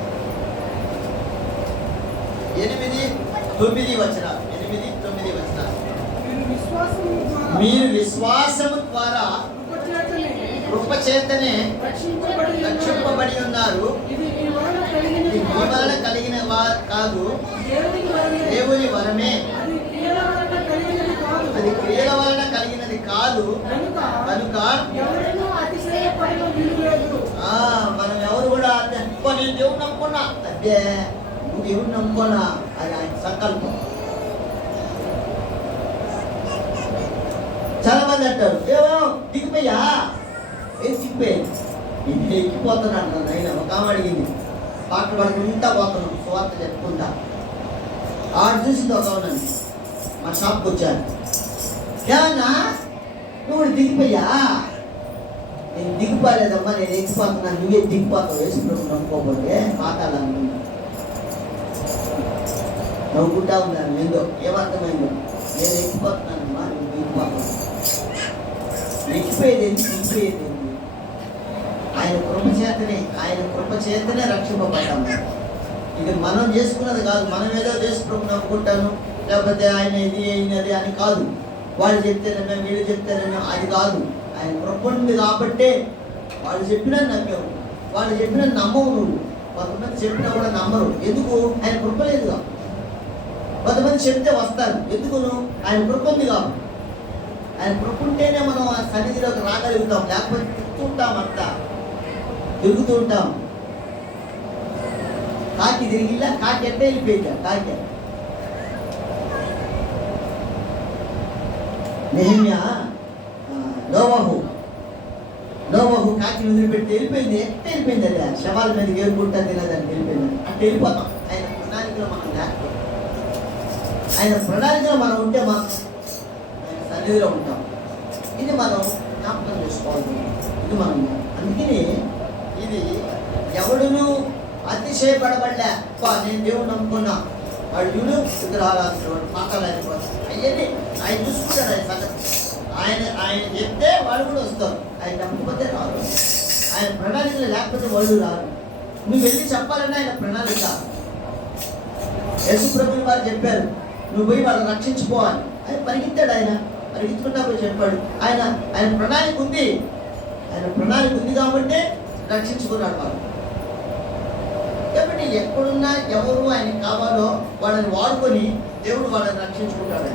8-9 వచనాలు. 8-9 వచనాలు. మీరు విశ్వాసము ద్వారా కృపచేతనే రక్షింపబడి ఉన్నారు. ఇది మీ వలన కలిగిన కాదు, దేవుని వరమే. అది క్రియల వలన కలిగినది కాదు. కనుక మనం ఎవరు కూడా నేను దేవుడు నమ్ముకున్నా, అదే నువ్వు దేవుడు నమ్ముకున్నా, అది ఆయన సంకల్పం. చాలా మంది అంటారు, ఏమో దిగిపోయా, ఏం దిగిపోయాను, నేను ఎక్కిపోతున్నాను. అయినా ఒక ఆమె అడిగింది, పాటలు పడుకుంటా పోతున్నాను, సువార్త చెప్పుకుంటా. ఆడు చూసింది ఒక అవునండి, మా షాప్కి వచ్చాను. ఏమన్నా నువ్వు దిగిపోయా? నేను దిగిపోలేదమ్మా, నేను ఎక్కిపోతున్నాను, నువ్వే దిగిపోతావు యేసుప్రభువు నమ్ముకోకపోతే మాట్లాడాలనుకున్నా. నవ్వుకుంటా ఉన్నాను. ఏందో ఏమర్థమైందో, నేను ఎక్కిపోతున్నానమ్మా, నువ్వు దిగిపోతావు. ఎక్కిపోయేది దిగిపోయేది ఆయన కృపచేతనే రక్షింపబడ్డాము. ఇది మనం చేసుకున్నది కాదు. మనం ఏదో యేసుప్రభువు నమ్ముకుంటాను, లేకపోతే ఆయన ఇది అయినది అని కాదు. వాళ్ళు చెప్తేనే వీళ్ళు చెప్తేనే అది కాదు. ఆయన కృప ఉంది కాబట్టే వాళ్ళు చెప్పినా నమ్మావు, వాళ్ళు చెప్పినా నమ్మవు. నువ్వు కొంతమంది చెప్పినా కూడా నమ్మరు. ఎందుకు? ఆయన కృప లేదుగా. కొంతమంది చెప్తే వస్తారు, ఎందుకు? ఆయన కృప ఉంది కాబట్టి. ఆయన కృప ఉంటేనే మనం ఆ సన్నిధిలోకి రాగలుగుతాం, లేకపోతే తిరుగుతూ ఉంటాం. కాకి తిరిగిలా, కాకి ఎట్ట వెళ్ళిపోయిందా? కాకి నెహెమ్యా నోవహు కాకిని వదిలిపెట్టి వెళ్ళిపోయింది. ఎట్ట వెళ్ళిపోయింది? అదే శవాల మీదకి ఏరుకుంటా తినదని వెళ్ళిపోయింది. అట్ట వెళ్ళిపోతాం. ఆయన ప్రణాళికలో మనం లేకపోతే, ఆయన ప్రణాళికలో మనం ఉంటే మనం ఆయన సన్నిధిలో ఉంటాం. ఇది మనం జ్ఞాపకం చేసుకోవాలి. ఇది మనం అందుకని ఇది ఎవడును అతిశయపడబడలే. నేను దేవుడు నమ్ముకున్నా, వాడు విగ్రహాలు మాట్లాడాలి అవన్నీ ఆయన చూసుకుంటాడు. ఆయన సంగతి ఆయన చెప్తే వాళ్ళు కూడా వస్తారు. ఆయన నమ్మకపోతే రాదు. ఆయన ప్రణాళికలు లేకపోతే వాళ్ళు రారు. నువ్వు వెళ్ళి చెప్పాలంటే ఆయన ప్రణాళిక. యేసుప్రభువు వారు చెప్పారు, నువ్వు పోయి వాళ్ళని రక్షించుకోవాలి. ఆయన పరిగెత్తాడు. ఆయన పరిగెత్తుకుంటా పోయి చెప్పాడు. ఆయన ప్రణాళిక ఉంది. ఆయన ప్రణాళిక ఉంది కాబట్టి రక్షించుకున్నాడు వాళ్ళు. కాబట్టి ఎక్కడున్నా ఎవరు ఆయనకి కావాలో వాళ్ళని వాడుకొని దేవుడు వాళ్ళని రక్షించుకుంటాడు.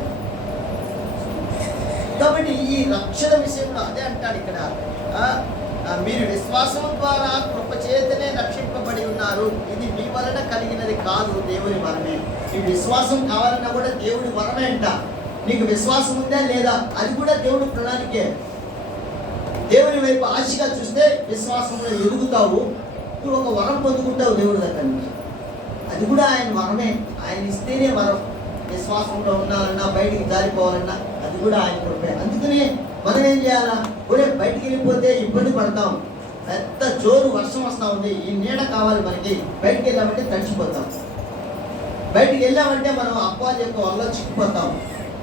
కాబట్టి ఈ రక్షణ విషయంలో అదే అంటాడు ఇక్కడ, మీరు విశ్వాసం ద్వారా కృప చేతనే రక్షింపబడి ఉన్నారు, ఇది మీ వలన కలిగినది కాదు, దేవుని వరమే. ఈ విశ్వాసం కావాలన్నా కూడా దేవుడి వరమే అంట. నీకు విశ్వాసం ఉందా లేదా అది కూడా దేవుడి ప్రణాళికే. దేవుని వైపు ఆశగా చూస్తే విశ్వాసంలో ఎదుగుతావు, నువ్వు ఒక వరం పొందుకుంటావు దేవుడి దగ్గర నుంచి. అది కూడా ఆయన వరమే, ఆయన ఇస్తేనే వరం. విశ్వాసంలో ఉండాలన్నా బయటికి జారిపోవాలన్నా అది కూడా ఆయన కృపే. అందుకనే మనం ఏం చేయాలా, కూడా బయటికి వెళ్ళిపోతే ఇబ్బంది పడతాం. పెద్ద జోరు వర్షం వస్తూ ఉంది, ఈ నీడ కావాలి మనకి, బయటికి వెళ్ళామంటే తడిచిపోతాం. బయటికి వెళ్ళామంటే మనం అపవాది యొక్క వల్ల చిక్కిపోతాం.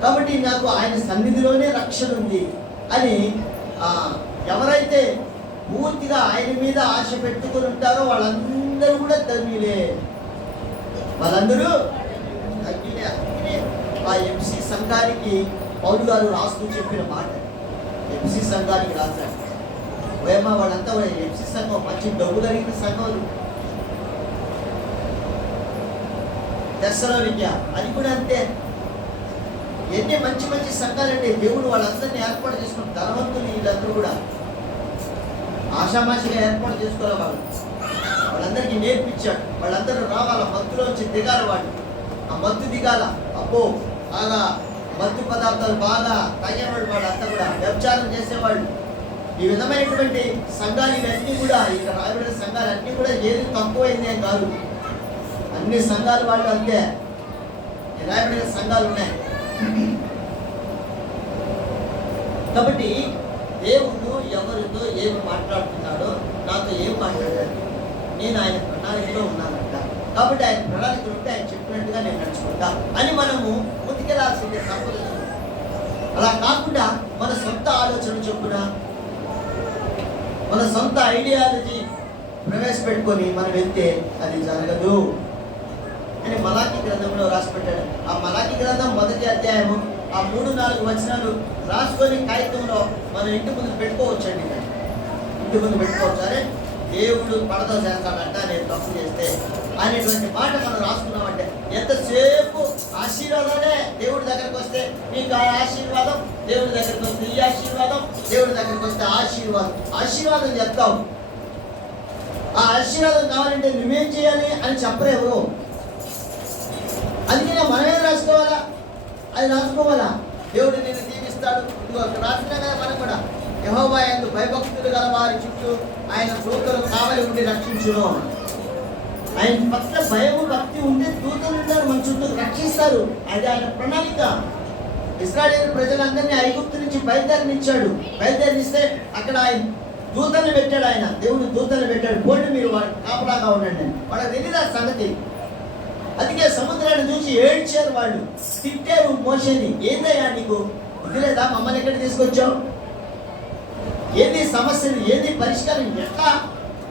కాబట్టి నాకు ఆయన సన్నిధిలోనే రక్షణ ఉంది అని ఎవరైతే పూర్తిగా ఆయన మీద ఆశ పెట్టుకుని ఉంటారో వాళ్ళందరూ కూడా ధన్యులే. వాళ్ళందరూ ఆ ఎంసీ సంఘానికి పౌలు గారు రాస్తూ చెప్పిన మాట, ఎంసీ సంఘానికి రాశాడు. వేమా వాళ్ళంతా ఎంసీ సంఘం మంచి డబ్బు కలిగిన సంఘం. తెస్సలోనిక అది కూడా అంతే. ఎన్ని మంచి మంచి సంఘాలంటే దేవుడు వాళ్ళందరినీ ఏర్పాటు చేసుకుని ధనవంతులు వీళ్ళందరూ కూడా ఆషామాషిగా ఏర్పాటు చేసుకోవాలి. వాళ్ళందరికీ నేర్పించాడు. వాళ్ళందరూ రావాల, మత్తులోంచి దిగాలి. వాళ్ళు ఆ మత్తు దిగాల. అబ్బో బాగా మత్తు పదార్థాలు బాగా తాగేవాళ్ళు, వాళ్ళంతా కూడా వ్యభిచారం చేసేవాళ్ళు. ఈ విధమైనటువంటి సంఘాలు ఇవన్నీ కూడా ఇక్కడ రాయబడిన సంఘాలు అన్నీ కూడా ఏది తక్కువైందే కాదు. అన్ని సంఘాలు వాళ్ళు అంతే, రాయబడిన సంఘాలు ఉన్నాయి. కాబట్టి దేవుడు ఎవరితో ఏమి మాట్లాడుతున్నాడో, నాతో ఏం మాట్లాడాడు, నేను ఆయన ప్రణాళికలో ఉన్నానంట. కాబట్టి ఆయన ప్రణాళికలు ఉంటే ఆయన చెప్పినట్టుగా నేను నడుచుకుంటా అని మనము ముందుకెళ్లాల్సిందే, తప్పదు. అలా కాకుండా మన సొంత ఆలోచన చొప్పున మన సొంత ఐడియాలజీ ప్రవేశపెట్టుకొని మనం వెళ్తే అది జరగదు అని మలాకి గ్రంథంలో రాసి పెట్టాడు. ఆ మలాకి గ్రంథం 1వ అధ్యాయము ఆ 3-4 వచనాలు రాసుకొని కాగితంలో మనం ఇంటి ముందు పెట్టుకోవచ్చండి. ఇంటి ముందు పెట్టుకోవచ్చు. అరే దేవుడు పడతో చేస్తాడంట నేను తప్పు చేస్తే అనేటువంటి మాట మనం రాసుకున్నామంటే ఎంతసేపు ఆశీర్వాదాలే. దేవుడి దగ్గరికి వస్తే నీకు ఆ ఆశీర్వాదం, దేవుడి దగ్గరికి వస్తే ఈ ఆశీర్వాదం, దేవుడి దగ్గరికి వస్తే ఆశీర్వాదం చెప్తావు. ఆ ఆశీర్వాదం కావాలంటే నువ్వేం చేయాలి అని చెప్పరు ఎవరు. అందుకనే మనమే రాసుకోవాలా, అది రాసుకోవాలా. దేవుడు నిన్ను దీవిస్తాడు. రాసినా కదా మనం కూడా, యెహోవా యందు భయభక్తులు గల వారి చుట్టూ ఆయన దూతలు కావలి ఉండి రక్షించును. ఆయన పట్ల భయము భక్తి ఉంటే దూతలు ఉంటారు మన చుట్టూ, రక్షిస్తారు. అది ఆయన ప్రణాళిక. ఇశ్రాయేలు ప్రజలందరినీ ఐగుప్తు నుంచి బయలుదేరనిచ్చాడు. బయలుదేరిస్తే అక్కడ ఆయన దూతల్ని పెట్టాడు. ఆయన దేవుడు దూతల్ని పెట్టాడు. పోండి మీరు వాడికి కాపలాగా ఉండండి. వాళ్ళకి తెలియదు ఆ సంగతి. అందుకే సముద్రాన్ని చూసి ఏడ్చారు వాళ్ళు, తిట్టారు మోషేని. ఏందయ్యా నీకు ఇది లేదా, మమ్మల్ని ఎక్కడికి తీసుకొచ్చావు, ఏది సమస్యలు, ఏది పరిష్కారం, ఎట్లా?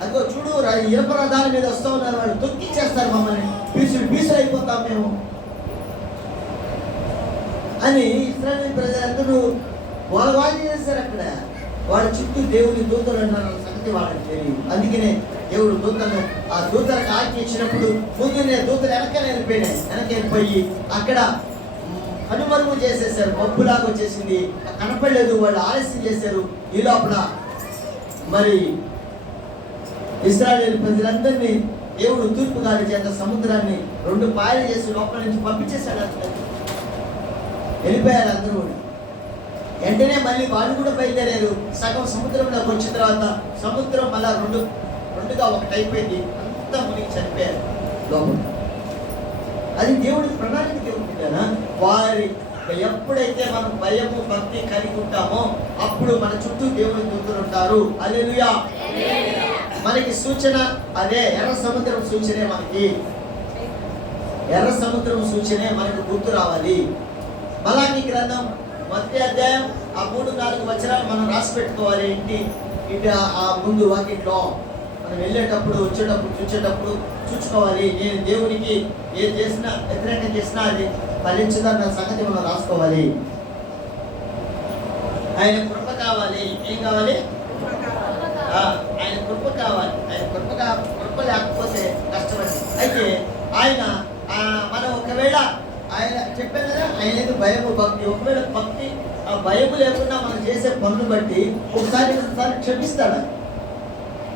అదిగో చూడు ఇరప రథాల మీద వస్తూ ఉన్నారు వాళ్ళు, తొక్కిచ్చేస్తారు మమ్మల్ని, పీసులు అయిపోతాం మేము అని ఇశ్రాయేలు ప్రజలందరూ వాళ్ళు చేస్తారు. అక్కడ వాళ్ళ చుట్టూ దేవుని దూతలు అన్నారు సంగతి వాళ్ళకి తెలియదు. అందుకనే దేవుడు దూతలను, ఆ దూతలకు ఆజ్ఞ ఇచ్చినప్పుడు ముందునే దూతలు వెనకెళ్ళిపోయి అక్కడ కనుమరుగు చేసేసారు. మబ్బులాగా వచ్చేసింది, కనపడలేదు. వాళ్ళు ఆలస్యం చేశారు. ఈ లోపల మరి ఇశ్రాయేలు ప్రజలందరినీ దేవుడు తూర్పు గాలి చేత సముద్రాన్ని 2 పాయలు చేసి లోపల నుంచి పంపించేశాడు. వెళ్ళిపోయారు అందరూ కూడా. వెంటనే మళ్ళీ వాళ్ళు కూడా బయలుదేరారు. సగం సముద్రంలోకి వచ్చిన తర్వాత సముద్రం మళ్ళా రెండుగా ఒకటి అయిపోయింది. అంతా మునిగి చనిపోయారు లోపల. అది దేవుడి ప్రణాళిక ఉంటుందా. వారి ఎప్పుడైతే మనం భయము భక్తి కలిగి ఉంటామో అప్పుడు మన చుట్టూ దేవుని దూతలు ఉంటారు. హల్లెలూయా. మనకి సూచన అదే, ఎర్ర సముద్రం సూచనే. మనకి ఎర్ర సముద్రం సూచనే మనకు గుర్తు రావాలి. మలాకి గ్రంథం 1వ అధ్యాయం ఆ 3-4 వచనాలు మనం రాసి పెట్టుకోవాలి. ఇంటి ఆ ముందు వాకిట్లో మనం వెళ్ళేటప్పుడు వచ్చేటప్పుడు చూసేటప్పుడు చూసుకోవాలి. నేను దేవునికి ఏది చేసినా వ్యతిరేకం చేసినా అది ఫలించదన్న సంగతి మనం రాసుకోవాలి. ఆయన కృప కావాలి. ఏం కావాలి? ఆయన కృప కావాలి. ఆయన ఏదో భయము భక్తి. ఒకవేళ భక్తి ఆ భయము లేకుండా మనం చేసే పనులు బట్టి ఒకసారి క్షమిస్తాడు.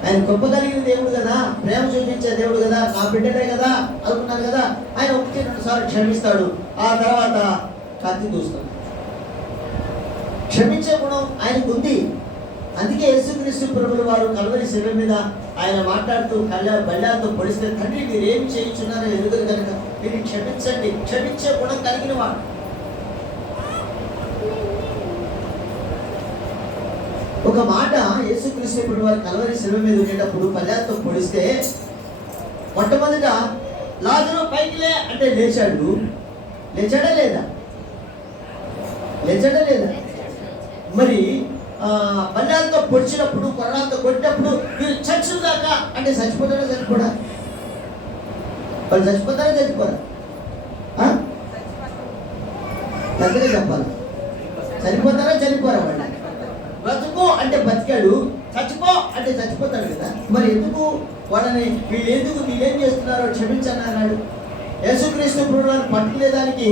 ఆయన గొప్ప కలిగిన దేవుడు కదా, ప్రేమ చూపించే దేవుడు కదా, నా బిడ్డలే కదా అనుకున్నాను కదా, ఆయన 1-2 సార్లు క్షమిస్తాడు. ఆ తర్వాత కత్తి దూస్తాడు. క్షమించే గుణం ఆయనకు ఉంది. అందుకే యేసుక్రీస్తు ప్రభువుల వారు కల్వరి శిలువ మీద ఆయన మాట్లాడుతూ బల్యాలతో పొడిస్తే, తండ్రి మీరు ఏమి చేయించున్నారో ఎదుగురు కనుక మీరు క్షమించండి. క్షమించే గుణం కలిగిన వాడు. ఒక మాట యేసుక్రీస్తు ప్రభువుల వారు కల్వరి శిలువ మీద ఉండేటప్పుడు బల్యాలతో పొడిస్తే మొట్టమొదట లాజరు పైకి లే అంటే లేచాడు. లేచాడా లేదా? మరి బల్యాలతో పొడిచినప్పుడు, కొరడాలతో కొట్టినప్పుడు మీరు చచ్చుదాకా అంటే చచ్చిపోతారా? వాళ్ళు చచ్చిపోరా? దగ్గరే చెప్పాలి. చనిపోరా వాళ్ళు? బ్రతుకు అంటే బతికాడు, చచ్చిపో అంటే చచ్చిపోతాడు కదా. మరి ఎందుకు వాళ్ళని వీళ్ళేం చేస్తున్నారో క్షమించని అన్నాడు. యేసుక్రీస్తు ప్రభువుని పట్టుకునేదానికి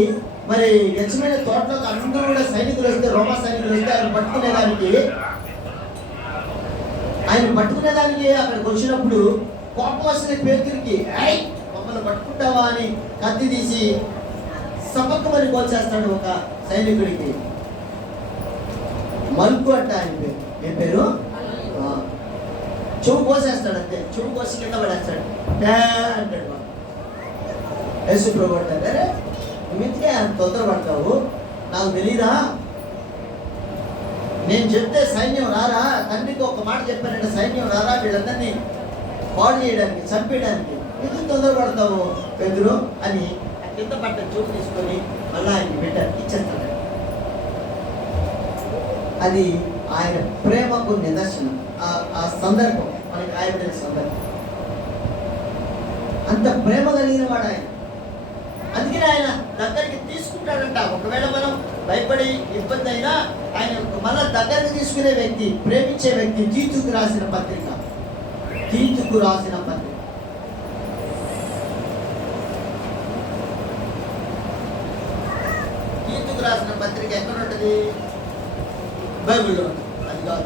మరి గెచ్చమైన తోటలోకి అందరూ కూడా సైనికులు వస్తే, రోమా సైనికులు వస్తే ఆయన పట్టుకునేదానికి అక్కడికి వచ్చినప్పుడు కోపం వస్తుంది పేతురికి. మమ్మల్ని పట్టుకుంటావా అని కత్తి తీసి సపక్కమని కోల్చేస్తాడు ఒక సైనికుడికి. మల్కు అంట ఆయన పేరు. ఏ పేరు? చెవు కోసేస్తాడు. అంతే, చెవు కోసి కింద పడేస్తాడు అంటాడు. యేసు ప్రభు అంటారు, అరే నువ్వెందుకే తొందరపడతావు? నాకు తెలీదా? నేను చెప్తే సైన్యం రారా? తండ్రికి ఒక మాట చెప్పానంటే సైన్యం రారా వీళ్ళందరినీ పాడు చేయడానికి, చంపేయడానికి? ఎందుకు తొందరపడతావు పేతురు అని కింద పట్ట చూపు తీసుకొని మళ్ళీ ఆయనకి పెట్టారు, ఇచ్చేస్తాడు. అది ఆయన ప్రేమకు నిదర్శనం. ఆ సందర్భం మనకి రాయబడిన సందర్భం. అంత ప్రేమ కలిగిన వాడు ఆయన. అందుకని ఆయన దగ్గరికి తీసుకుంటాడంట. ఒకవేళ మనం భయపడి ఇబ్బంది అయినా ఆయన మళ్ళా దగ్గరికి తీసుకునే వ్యక్తి, ప్రేమించే వ్యక్తి. తీతుకు రాసిన పత్రిక తీతుకు రాసిన పత్రిక ఎక్కడ ఉంటుంది? బైబిల్లో ఉంటుంది. అది కాదు,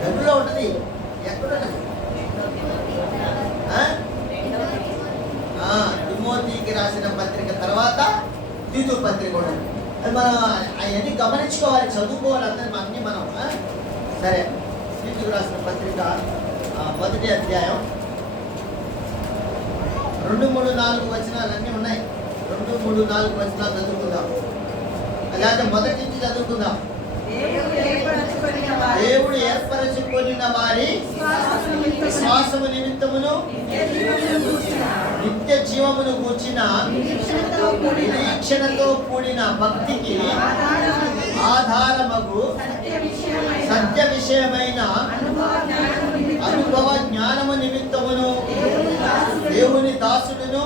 బైబిల్లో ఉంటుంది. ఎక్కడ ఉంటుంది? తిమోతికి రాసిన పత్రిక తర్వాత తీతు పత్రిక ఉంటుంది. అది మనం అవన్నీ గమనించుకోవాలి, చదువుకోవాలి. అన్నీ మనం సరే. తీతుకు రాసిన పత్రిక 1వ అధ్యాయం 2, 3, 4 వచనాలు అన్నీ ఉన్నాయి. 2, 3, 4 వచనాలు చదువుకుందాం. అలాగే మొదటి నుంచి చదువుకుందాం. దేవుడు ఏర్పరచుకొనిన వారి విశ్వాసము నిమిత్తమును నిత్య జీవమును గూర్చిన నిరీక్షణతో కూడిన భక్తికి ఆధారమగు సత్య విషయమైన అనుభవ జ్ఞానము నిమిత్తమును దేవుని దాసుడును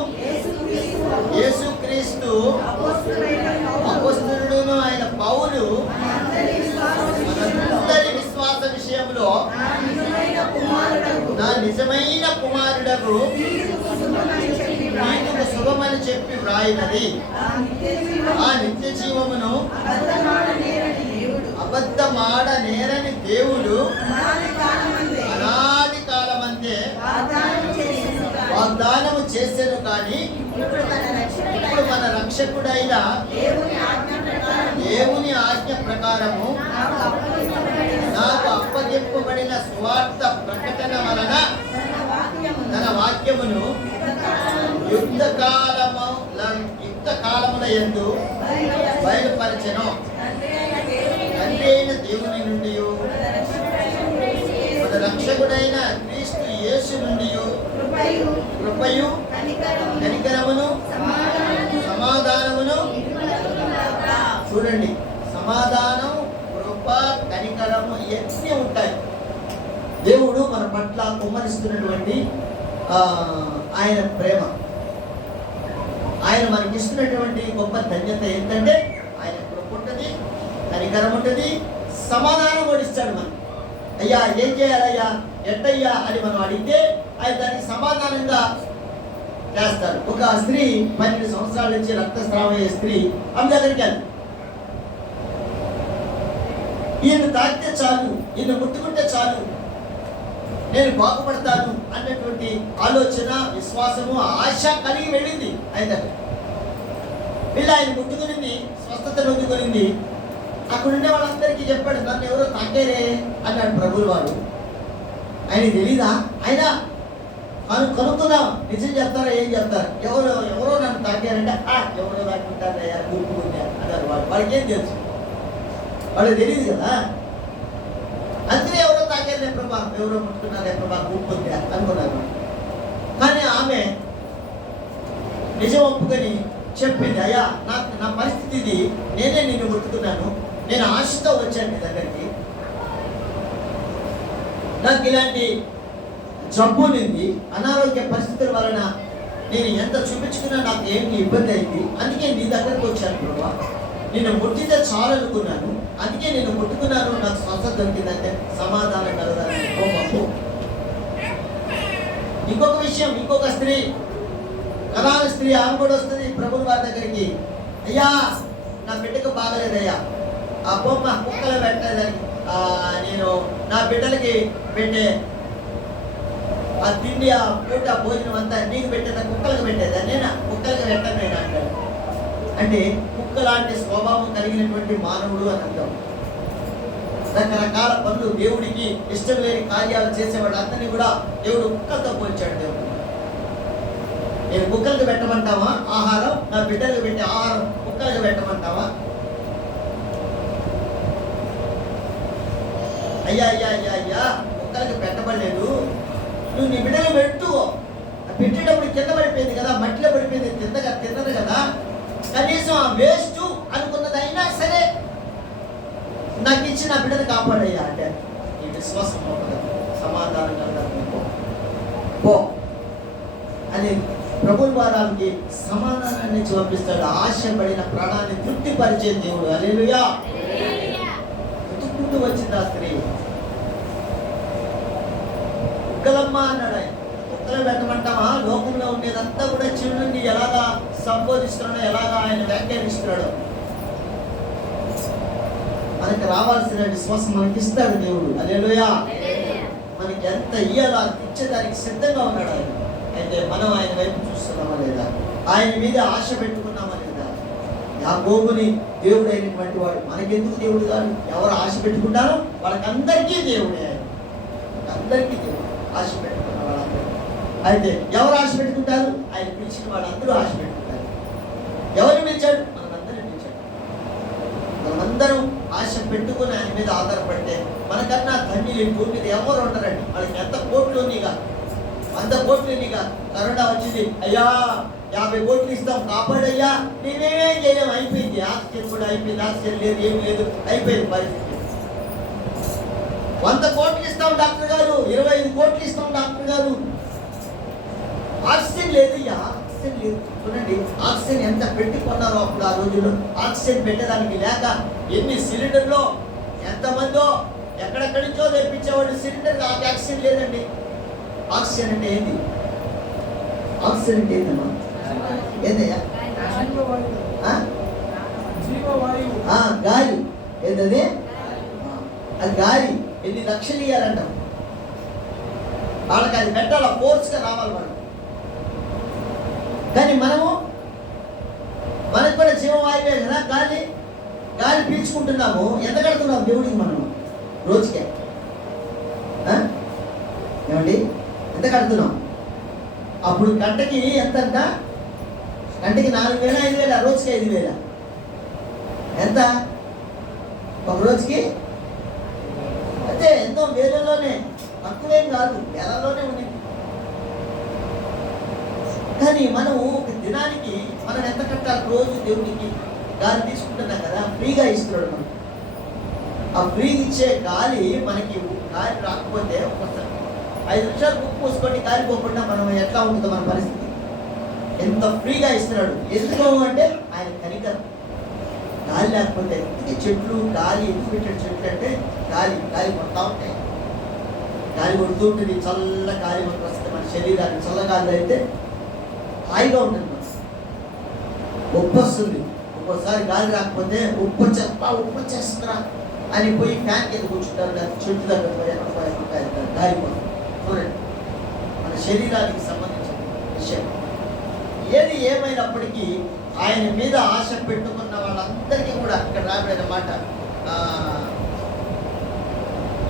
యేసుక్రీస్తు అపోస్తలుడును అయిన పౌలు మనందరి విశ్వాస విషయంలో నా నిజమైన కుమారుడకు నీకు శుభమని చెప్పి వ్రాయినది. ఆ నిత్య జీవమును అబద్ధమాడ నేరని దేవుడు అనాది కాలమందే వాగ్దానము చేసెను. కానీ ఇప్పుడు మన రక్షకుడైన దేవుని ఆజ్ఞ ప్రకారము నాకు అప్పగింపబడిన సువార్త ప్రకటన వలన తన వాక్యమును యుద్ధ కాలముల యందు బయలుపరచెను. తండ్రి అయిన దేవుని నుండి మన రక్షకుడైన క్రీస్తు యేసు నుండి కృపయు కనికరమును సమాధానమును. చూడండి, సమాధానం, కృప, కనికరము ఇవన్నీ ఉంటాయి. దేవుడు మన పట్ల కుమ్మరిస్తున్నటువంటి ఆయన ప్రేమ, ఆయన మనకిస్తున్నటువంటి గొప్ప ధన్యత ఏంటంటే ఆయన కృప ఉంటుంది, కనికరం ఉంటుంది, సమాధానం కూడా ఇస్తాడు. మనం అయ్యా ఏం చేయాలయ్యా, ఎట్టయ్యా అని మనం అడిగితే ఆయన దానికి సమాధానంగా చేస్తారు. ఒక స్త్రీ 12 సంవత్సరాల నుంచి రక్తస్రావం అయ్యే స్త్రీ ఆమె దగ్గరికి వెళ్తారు. ఈయన తాకితే చాలు, ఈయన ముట్టుకుంటే చాలు, నేను బాగుపడతాను అన్నటువంటి ఆలోచన, విశ్వాసము, ఆశ కలిగి వెళ్ళింది ఆయన. వీళ్ళు ఆయన ముట్టుకునింది, స్వస్థత నొందుకునింది. అక్కడ ఉండే వాళ్ళందరికీ చెప్పాడు, నన్ను ఎవరో తాకేరే అన్నాడు ప్రభువు వారు. ఆయన తెలీదా? ఆయన కనుక్కున్నాం, నిజం చెప్తారా ఏం చెప్తారు? ఎవరో నన్ను తాకారంటే ఎవరో తాకుంటారయ్యా గుర్తుకుందా అన్నారు. వాళ్ళకి ఏం తెలుసు? వాళ్ళకి తెలియదు కదా. అందుకే ఎవరో తాకారే ప్రభా, ఎవరో ముట్టుకున్నారే ప్రభా గుర్తుకుందా అనుకున్నారు. కానీ ఆమె నిజం ఒప్పుకొని చెప్పింది, అయ్యా నా పరిస్థితి ఇది, నేనే నిన్ను ముట్టుకున్నాను, నేను ఆశతో వచ్చాను నీ దగ్గరికి, నాకు ఇలాంటి జబ్బు నింది, అనారోగ్య పరిస్థితుల వలన నేను ఎంత చూపించుకున్నా నాకు ఏంటి ఇబ్బంది అయింది, అందుకే నీ దగ్గరకు వచ్చాను ప్రభా, నిన్ను ముట్టితే చాలు అనుకున్నాను, అందుకే నేను ముట్టుకున్నాను, నాకు స్వస్థత దొరికిందంటే సమాధానం కలదని. ఇంకొక విషయం, ఇంకొక స్త్రీ, కనాను స్త్రీ, ఆమె కూడా వస్తుంది ప్రభువు వారి దగ్గరికి. అయ్యా నా బిడ్డకు బాగలేదయ్యా, ఆ బొమ్మ కుక్కలు పెట్టలేదని నేను నా బిడ్డలకి పెట్టే ఆ తిండి, ఆ పూట భోజనం అంతా నీకు పెట్టేదా కుక్కలకు పెట్టేదా? నేనా కుక్కలకు పెట్టను నేను అంటాడు. అంటే కుక్క లాంటి స్వభావం కలిగినటువంటి మానవుడు అని అంటాం. రకరకాల పనులు, దేవుడికి ఇష్టం లేని కార్యాలు చేసేవాడు అందరినీ కూడా దేవుడు కుక్కలతో పోల్చాడు. దేవుడు, నేను కుక్కలకు పెట్టమంటావా ఆహారం? నా బిడ్డలకు పెట్టే ఆహారం కుక్కలకు పెట్టమంటావా? అయ్యా అయ్యా అయ్యా అయ్యా కుక్కలకు పెట్టబడలేదు, నువ్వు నీ బిడ్డలు పెట్టు. పెట్టేటప్పుడు కింద పడిపోయింది కదా, మట్టిలో పడిపోయింది, తిన్నది కదా, కనీసం ఆ వేస్ట్ అనుకున్నది అయినా సరే నాకు ఇచ్చి నా బిడ్డను కాపాడయ్యా అంటే ఈ విశ్వాసం సమాధానం కలగదు పో అని ప్రభువు వారానికి సమాధానాన్ని చూపిస్తాడు. ఆశపడిన ప్రాణాన్ని తృప్తిపరిచే దేవుడు. హల్లెలూయా. వెతుక్కుంటూ వచ్చింది ఆ స్త్రీ. కుక్కలమ్మ అన్నాడు ఆయన. కుక్కలు పెట్టమంటావా? లోకంలో ఉండేదంతా కూడా చెడుని ఎలాగా సంబోధిస్తున్నాడో, ఎలాగా ఆయన వ్యాఖ్యానిస్తున్నాడో, మనకి రావాల్సిన విశ్వాసం మనకి ఇస్తాడు దేవుడు. హల్లెలూయా. మనకి ఎంత ఇయ్యాలో అది ఇచ్చేదానికి సిద్ధంగా ఉన్నాడు ఆయన. అయితే మనం ఆయన వైపు చూస్తున్నామా లేదా? ఆయన మీద ఆశ పెట్టుకున్నామా లేదా? యాకోబుని దేవుడు అయినటువంటి వాడు మనకెందుకు దేవుడు కాదు? ఎవరు ఆశ పెట్టుకుంటారో వాళ్ళకందరికీ దేవుడే. ఆయన అందరికీ దేవుడు, ఆశ పెట్టుకున్న వాళ్ళందరూ. అయితే ఎవరు ఆశ పెట్టుకుంటారు? ఆయన పిలిచిన వాళ్ళందరూ ఆశ పెట్టుకుంటారు. ఎవరు పిలిచాడు? మనందరినీ పిలిచాడు. మనమందరం ఆశ పెట్టుకుని ఆయన మీద ఆధారపడితే మనకన్నా ధన్యులు భూమి మీద ఎవరు ఉంటారండి. వాళ్ళకి ఎంత కోట్లు నీగా, 100 కోట్లు నీగా కరోనా వచ్చింది, అయ్యా 50 కోట్లు ఇస్తాం కాపాడయ్యా, నేనేం చేయలేము, అయిపోయింది, ఆక్సిజన్ కూడా అయిపోయింది, ఆక్సిజన్ లేదు, ఏం లేదు, అయిపోయింది పరిస్థితి. 100 కోట్లు ఇస్తాం డాక్టర్ గారు, 25 కోట్లు ఇస్తాం డాక్టర్ గారు, ఆక్సిజన్ లేదయ్యా, ఆక్సిజన్ లేదు. చూడండి ఆక్సిజన్ ఎంత పెట్టి కొన్నారో అప్పుడు ఆ రోజుల్లో. ఆక్సిజన్ పెట్టడానికి లేక ఎన్ని సిలిండర్లో, ఎంతమందో ఎక్కడెక్కడి నుంచో తెప్పించేవాడు సిలిండర్. ఆక్సిజన్ లేదండి. ఆక్సిజన్ అంటే ఏంది? ఆక్సిజన్ అంటే ఏందమ్మా? ఏందయ్యా? గాలి. ఏంటది? అది గాలి. ఎన్ని లక్షలు ఇవ్వాలంటాం వాళ్ళకి, అది పెట్టాల, ఫోర్స్గా రావాలి వాళ్ళు. కానీ మనకు కూడా జీవవాయువే కదా గాలి. గాలి పీల్చుకుంటున్నాము. ఎంత కడుతున్నాము దేవుడికి మనము రోజుకే? ఏమండి ఎంత కడుతున్నాం? అప్పుడు గంటకి ఎంత అంట? గంటకి 4,000, 5,000, రోజుకి 5,000. ఎంత ఒక రోజుకి? అయితే ఎంతో వేలలోనే, తక్కువేం కాదు, వేలలోనే ఉంది. కానీ మనము ఒక దినానికి మనం ఎంత కట్టాలి? రోజు దేవుడికి గాలి తీసుకుంటున్నాం కదా, ఫ్రీగా ఇస్తున్నాడు మనకి. ఆ ఫ్రీగా ఇచ్చే గాలి మనకి గాలి రాకపోతే ఒకసారి 5 నిమిషాలు బుక్ పూసుకొని గాలి పోకుండా మనం ఎట్లా ఉంటుందో మన పరిస్థితి. ఎంత ఫ్రీగా ఇస్తున్నాడు. ఎందుకు అంటే ఆయన కనికరం. గాలి లేకపోతే ఎందుకు చెట్లు, గాలి ఎందుకు పెట్టాడు? చెట్లు అంటే గాలి కొడతా ఉంటాయి, గాలి కొడుతూ ఉంటుంది, చల్ల గాలి మనకు వస్తుంది, మన శరీరానికి చల్లగాలి అయితే హాయిగా ఉంటుంది. ఉప్పు వస్తుంది, ఒక్కోసారి గాలి రాకపోతే ఉప్పు వచ్చేస్తుందిరా అని పోయి ఫ్యాన్ కింద కూర్చుంటారు, లేదా చెట్టు దగ్గర గాలిపోతుంది. చూడండి, మన శరీరానికి సంబంధించిన విషయం. ఏది ఏమైనప్పటికీ ఆయన మీద ఆశ పెట్టుకున్న వాళ్ళందరికీ కూడా ఇక్కడ రాబడిన మాట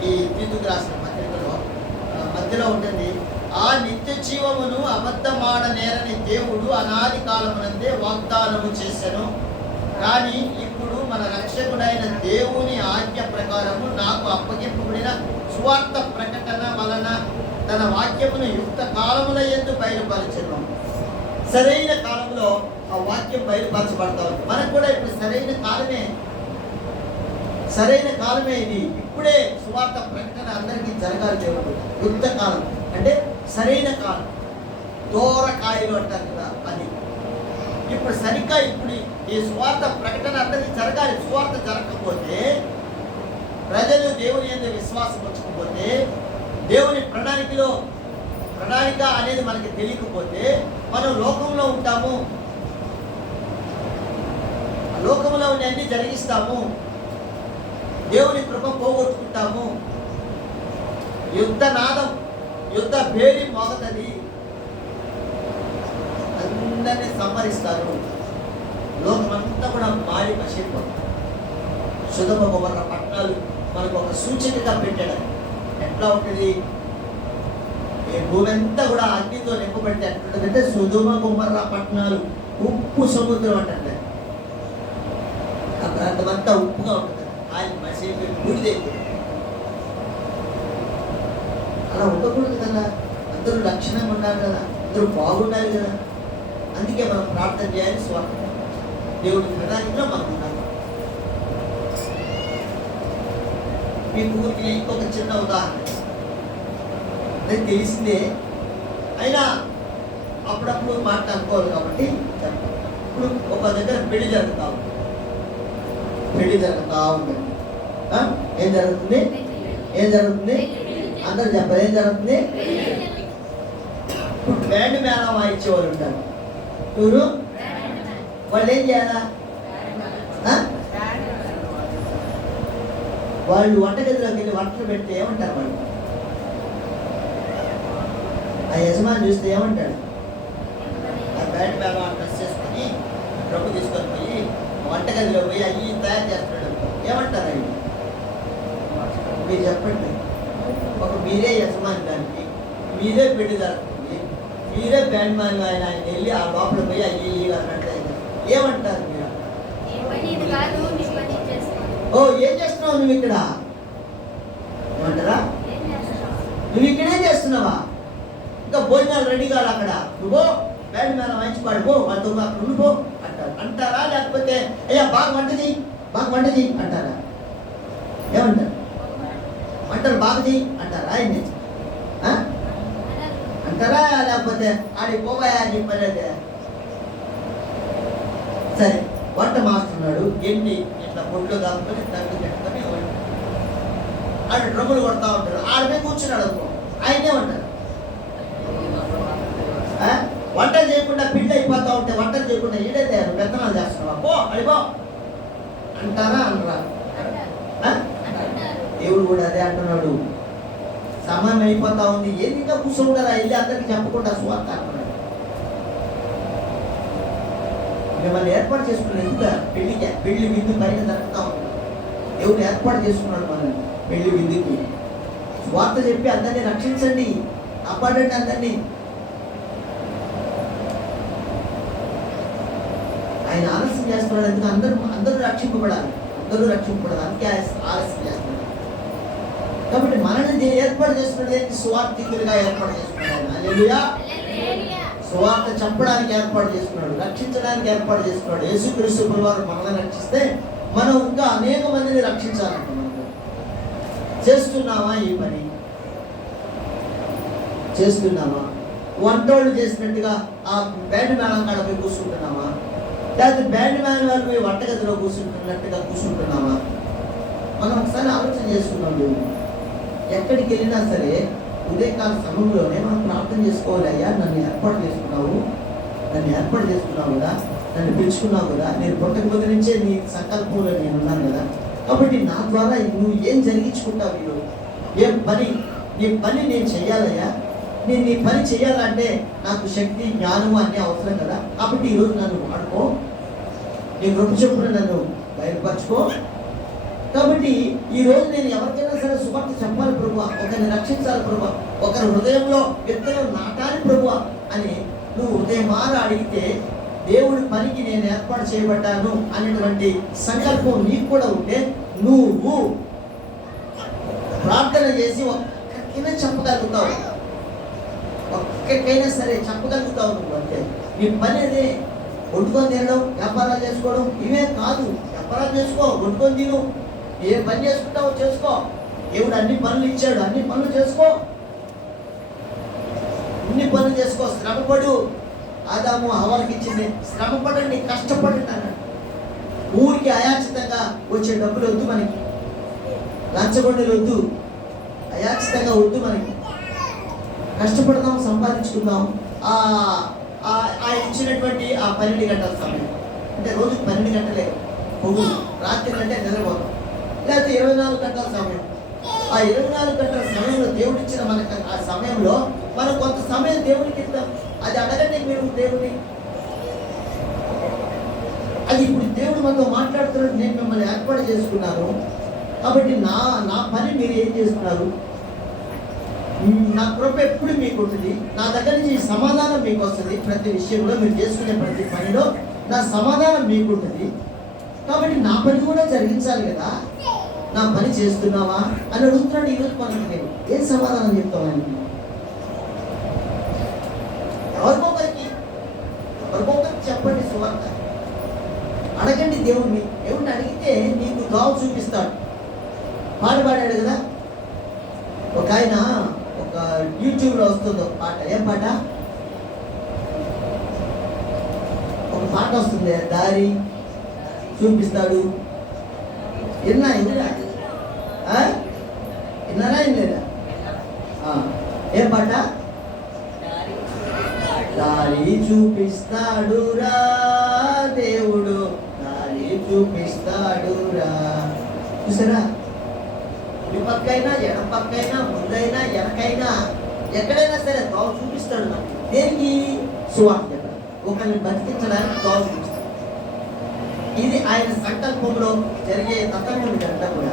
ఈ తీతుకు రాసిన పత్రికలో మధ్యలో ఉంటుంది. ఆ నిత్య జీవమును అబద్ధమాడనేరని దేవుడు అనాది కాలమునందే వాగ్దానము చేసెను. కానీ ఇప్పుడు మన రక్షకుడైన దేవుని ఆజ్ఞ ప్రకారము నాకు అప్పగింపబడిన సువార్త ప్రకటన వలన తన వాక్యమును యుక్త కాలముల యందు బయలుపరచెను. సరైన కాలంలో ఆ వాక్యం బయలుపరచబడతా ఉంది. మనకు కూడా ఇప్పుడు సరైన కాలమే ఇది. ఇప్పుడే సువార్త ప్రకటన అందరికీ జరగాలి. దేవుడు యుక్త కాలం అంటే సరైన కాలం, దూరకాయలు అంటారు కదా, అది ఇప్పుడు సరిగ్గా ఇప్పుడు ఈ సువార్త ప్రకటన అందరికీ జరగాలి. సువార్త జరగకపోతే, ప్రజలు దేవుని యందు విశ్వాసం వచ్చకపోతే, దేవుని ప్రణాళిక అనేది మనకి తెలియకపోతే మనం లోకంలో ఉంటాము, లోకంలో అన్ని జరిగిస్తాము, దేవుని కృప పోగొట్టుకుంటాము. యుద్ధ భేరి మోగతది, అందరినీ సంహరిస్తారు. లోకమంతా కూడా మారి పసిపోతుంది. సుధమ గుమర్ర పట్టణాలు మనకు ఒక సూచనగా పెట్టాడు. ఎట్లా ఉంటుంది? ఈ భూమి అంతా కూడా అగ్నితో నింపబడితే ఎట్లుంటుందంటే సుధమ గుమర్ర పట్టణాలు ఉప్పు సముద్రం అంటే ఆ ప్రాంతం అంతా ఉప్పుగా ఉంటుంది. ఆయన మసీదు బూడిదైపోయింది. అలా ఉండకూడదు కదా. అందరూ లక్షణంగా ఉన్నారు కదా, అందరూ బాగున్నారు కదా. అందుకే మనం ప్రార్థన చేయాలి. స్వార్థం దేవుడి ప్రణాళికలో మనం ఉన్నాం. మీకు ఊరికి ఇంకొక చిన్న ఉదాహరణ నాకు తెలిసిందే, అయినా అప్పుడప్పుడు మాట్లాడుకోవాలి కాబట్టి ఇప్పుడు ఒక దగ్గర పెళ్లి జరుగుతూ ఉంటుంది. ఏం జరుగుతుంది? అందరూ చెప్పారు. ఏం జరుగుతుంది? బ్యాండ్ మేళం వాయించేవాళ్ళు ఉంటారు. ఎవరు వాళ్ళు? ఏం చేయాలా? వాళ్ళు వంటగదిలోకి వెళ్ళి వంటలు పెడితే ఏమంటారు? వాళ్ళు ఆ యజమాని చూస్తే ఏమంటాడు? ఆ బ్యాండ్ మేళం డ్రెస్ చేసుకొని డబ్బు తీసుకొని పోయి వంటగదిలో పోయి అయ్యి తయారు చేస్తున్నాడు. ఏమంటారు అవి? మీరు చెప్పండి. మీరే యజమాని, దానికి మీరే పెళ్లి జరుగుతుంది, మీరే బ్యాండ్ మ్యాన్. ఆయన వెళ్ళి ఆ లోపల పోయి అయ్యి అన్నట్టు ఏమంటారు మీరు? ఓ, ఏం చేస్తున్నావు నువ్వు ఇక్కడ? ఏమంటారా? నువ్వు ఇక్కడే చేస్తున్నావా? ఇంకా భోజనాలు రెడీ కాదు అక్కడ, నువ్వు బ్యాండ్ మ్యాన్ మంచి పాడుకో, వాళ్ళతో అక్కడ ఉండిపో అంటారా? లేకపోతే అయ్యా బాగా వంట చెయ్యి అంటారా? ఏమంటారు? వంటలు బాగా చెయ్యి అంటారా? ఆయన్ని అంటారా? లేకపోతే ఆడి పోబాయా అని చెప్పలేదే? సరే, వంట మాస్తున్నాడు, ఎన్ని ఇట్లా పొట్లు కాకుండా తగ్గు పెట్టుకొని ఆడు డ్రమ్ములు కొడతా ఉంటాడు. ఆడమే కూర్చున్నాడు అనుకో, ఆయనేమంటారు? వంట చేయకుండా పిండి అయిపోతా ఉంటే వంటలు చేయకుండా ఈడైతే పెత్తనాలు చేస్తున్నావా, పో అడిపో అంటారా? అనరా? దేవుడు కూడా అదే అంటున్నాడు. సమయం అయిపోతా ఉంది, ఏది ఇంకా కూర్చుంటారా? వెళ్ళి అందరికి చెప్పకుండా సువార్త అంటున్నాడు. మిమ్మల్ని ఏర్పాటు చేసుకున్నాడు. ఎందుకు? పెళ్లి విందు పైన జరుగుతూ ఉంది. దేవుడు ఏర్పాటు చేసుకున్నాడు మనల్ని పెళ్లి విందుకి. సువార్త చెప్పి అందరినీ రక్షించండి, కాపాడండి అందరినీ. ఆయన ఆలస్యం చేస్తున్నాడు. ఎందుకు? అందరూ రక్షింపబడాలి. అందుకే ఆలస్యం చేస్తున్నాడు. కాబట్టి మనల్ని ఏర్పాటు చేసుకున్నది ఏంటి? సువార్థికులుగా ఏర్పాటు చేసుకున్నాడు. హల్లెలూయా. సువార్త చెప్పడానికి ఏర్పాటు చేసుకున్నాడు, రక్షించడానికి ఏర్పాటు చేసుకున్నాడు. యేసుక్రీస్తు ప్రభువారు మనల్ని రక్షిస్తే మనం ఇంకా అనేక మందిని రక్షించాలంట. చేస్తున్నామా ఈ పని? చేస్తున్నామా? వంటోళ్ళు చేసినట్టుగా ఆ బ్యాండ్ మేళం కాడ పోయి కూర్చుంటున్నామా? లేకపోతే బ్యాండ్ మేళం వాళ్ళు పోయి వంటగదిలో కూర్చుంటున్నామా? మనం ఒకసారి ఆలోచన చేసుకున్నాం. ఎక్కడికి వెళ్ళినా సరే ఉదయకాల సమయంలోనే మనం ప్రార్థన చేసుకోవాలి. అయ్యా, నన్ను ఏర్పాటు చేసుకున్నావు, నన్ను ఏర్పాటు చేసుకున్నావు కదా, నన్ను పిలుచుకున్నావు కదా, నేను పుట్టకపోతే నుంచే నీ సంకల్పంలో నేను ఉన్నాను కదా. కాబట్టి నా ద్వారా నువ్వు ఏం జరిగించుకుంటావు? ఈరోజు ఏం పని, నీ పని నేను చెయ్యాలయ్యా. నేను నీ పని చేయాలంటే నాకు శక్తి, జ్ఞానము అన్నీ అవసరం కదా. కాబట్టి ఈరోజు నన్ను వాడుకో, నీ కృప చొప్పున నన్ను బయలుపరచుకో. కాబట్టి ఈరోజు నేను ఎవరికైనా సరే సువార్త చెప్పాలి ప్రభువా, ఒకరిని రక్షించాలి ప్రభువా, ఒకరి హృదయంలో విత్తనం నాటాలి ప్రభువా అని నువ్వు ఉదయమాన అడిగితే, దేవుడి పనికి నేను ఏర్పాటు చేయబడ్డాను అనేటువంటి సంకల్పం నీకు కూడా ఉంటే, నువ్వు ప్రార్థన చేసి ఒక్కరికైనా చెప్పగలుగుతావు, ఒక్కరికైనా సరే చెప్పగలుగుతావు నువ్వు. అంటే నీ పని అదే. వండుకొని తినడం, వ్యాపారాలు చేసుకోవడం ఇవే కాదు. వ్యాపారాలు చేసుకో, వండుకొని తిను, ఏ పని చేసుకుంటావో చేసుకో. దేవుడు అన్ని పనులు ఇచ్చాడు, అన్ని పనులు చేసుకో, అన్ని పనులు చేసుకో. శ్రమపడు. ఆదాము హవ్వకి ఇచ్చింది, శ్రమపడండి, కష్టపడండి అన్నాడు. ఊరికి అయాచితంగా వచ్చే డబ్బులు వద్దు మనకి, లంచగొండలు వద్దు, అయాచితంగా వద్దు మనకి. కష్టపడదాం, సంపాదించుకుందాం. ఆయన ఇచ్చినటువంటి ఆ 12 గంటల సమయం, అంటే రోజుకు 12 గంటలే పొగులు, రాత్రి అంటే నిద్రపోతాం, లేకపోతే 24 గంటల సమయం. ఆ 24 గంటల సమయంలో దేవుడు ఇచ్చిన మనకు ఆ సమయంలో మనం కొంత సమయం దేవుడికి ఇద్దాం. అది అడగండి మీరు దేవుడిని. అది ఇప్పుడు దేవుడు మనతో మాట్లాడుతున్నాడు. నేను మిమ్మల్ని ఏర్పాటు చేసుకున్నాను కాబట్టి నా పని మీరు ఏం చేస్తున్నారు? నా కృప ఎప్పుడు మీకు ఉంటుంది. నా దగ్గర నుంచి సమాధానం మీకు వస్తుంది. ప్రతి విషయంలో మీరు చేసుకునే ప్రతి పనిలో నా సమాధానం మీకు ఉంటుంది. కాబట్టి నా పని కూడా జరిగించాలి కదా. నా పని చేస్తున్నావా అని అడుగుతున్నాడు ఈరోజు మనకి. నేను ఏం సమాధానం చెప్తామని ఎవరికొకరికి చెప్పండి సువార్త. అడగండి దేవుణ్ణి. దేవుణ్ణి అడిగితే నీకు దావు చూపిస్తాడు. పాడాడు కదా ఒక ఆయన, ఒక యూట్యూబ్లో వస్తుందో పాట. ఏం పాట? ఒక పాట వస్తుంది, దారి చూపిస్తాడు. విన్నారా ఏం లేదా? ఏం పాట? దారి చూపిస్తాడు రా దేవుడు, దారి చూపిస్తాడు రా. చూసారా? ఈ పక్కైనా ఎడం పక్కైనా ముందైనా వెనకైనా ఎక్కడైనా సరే దోవ చూపిస్తాడు నాకు. దేనికి? సువార్త చెప్పాడు. ఒకరిని బతికించడానికి దోవ చూపిస్తాడు. ఇది ఆయన సంకల్పంలో జరిగే తత్వం ఇదంతా కూడా.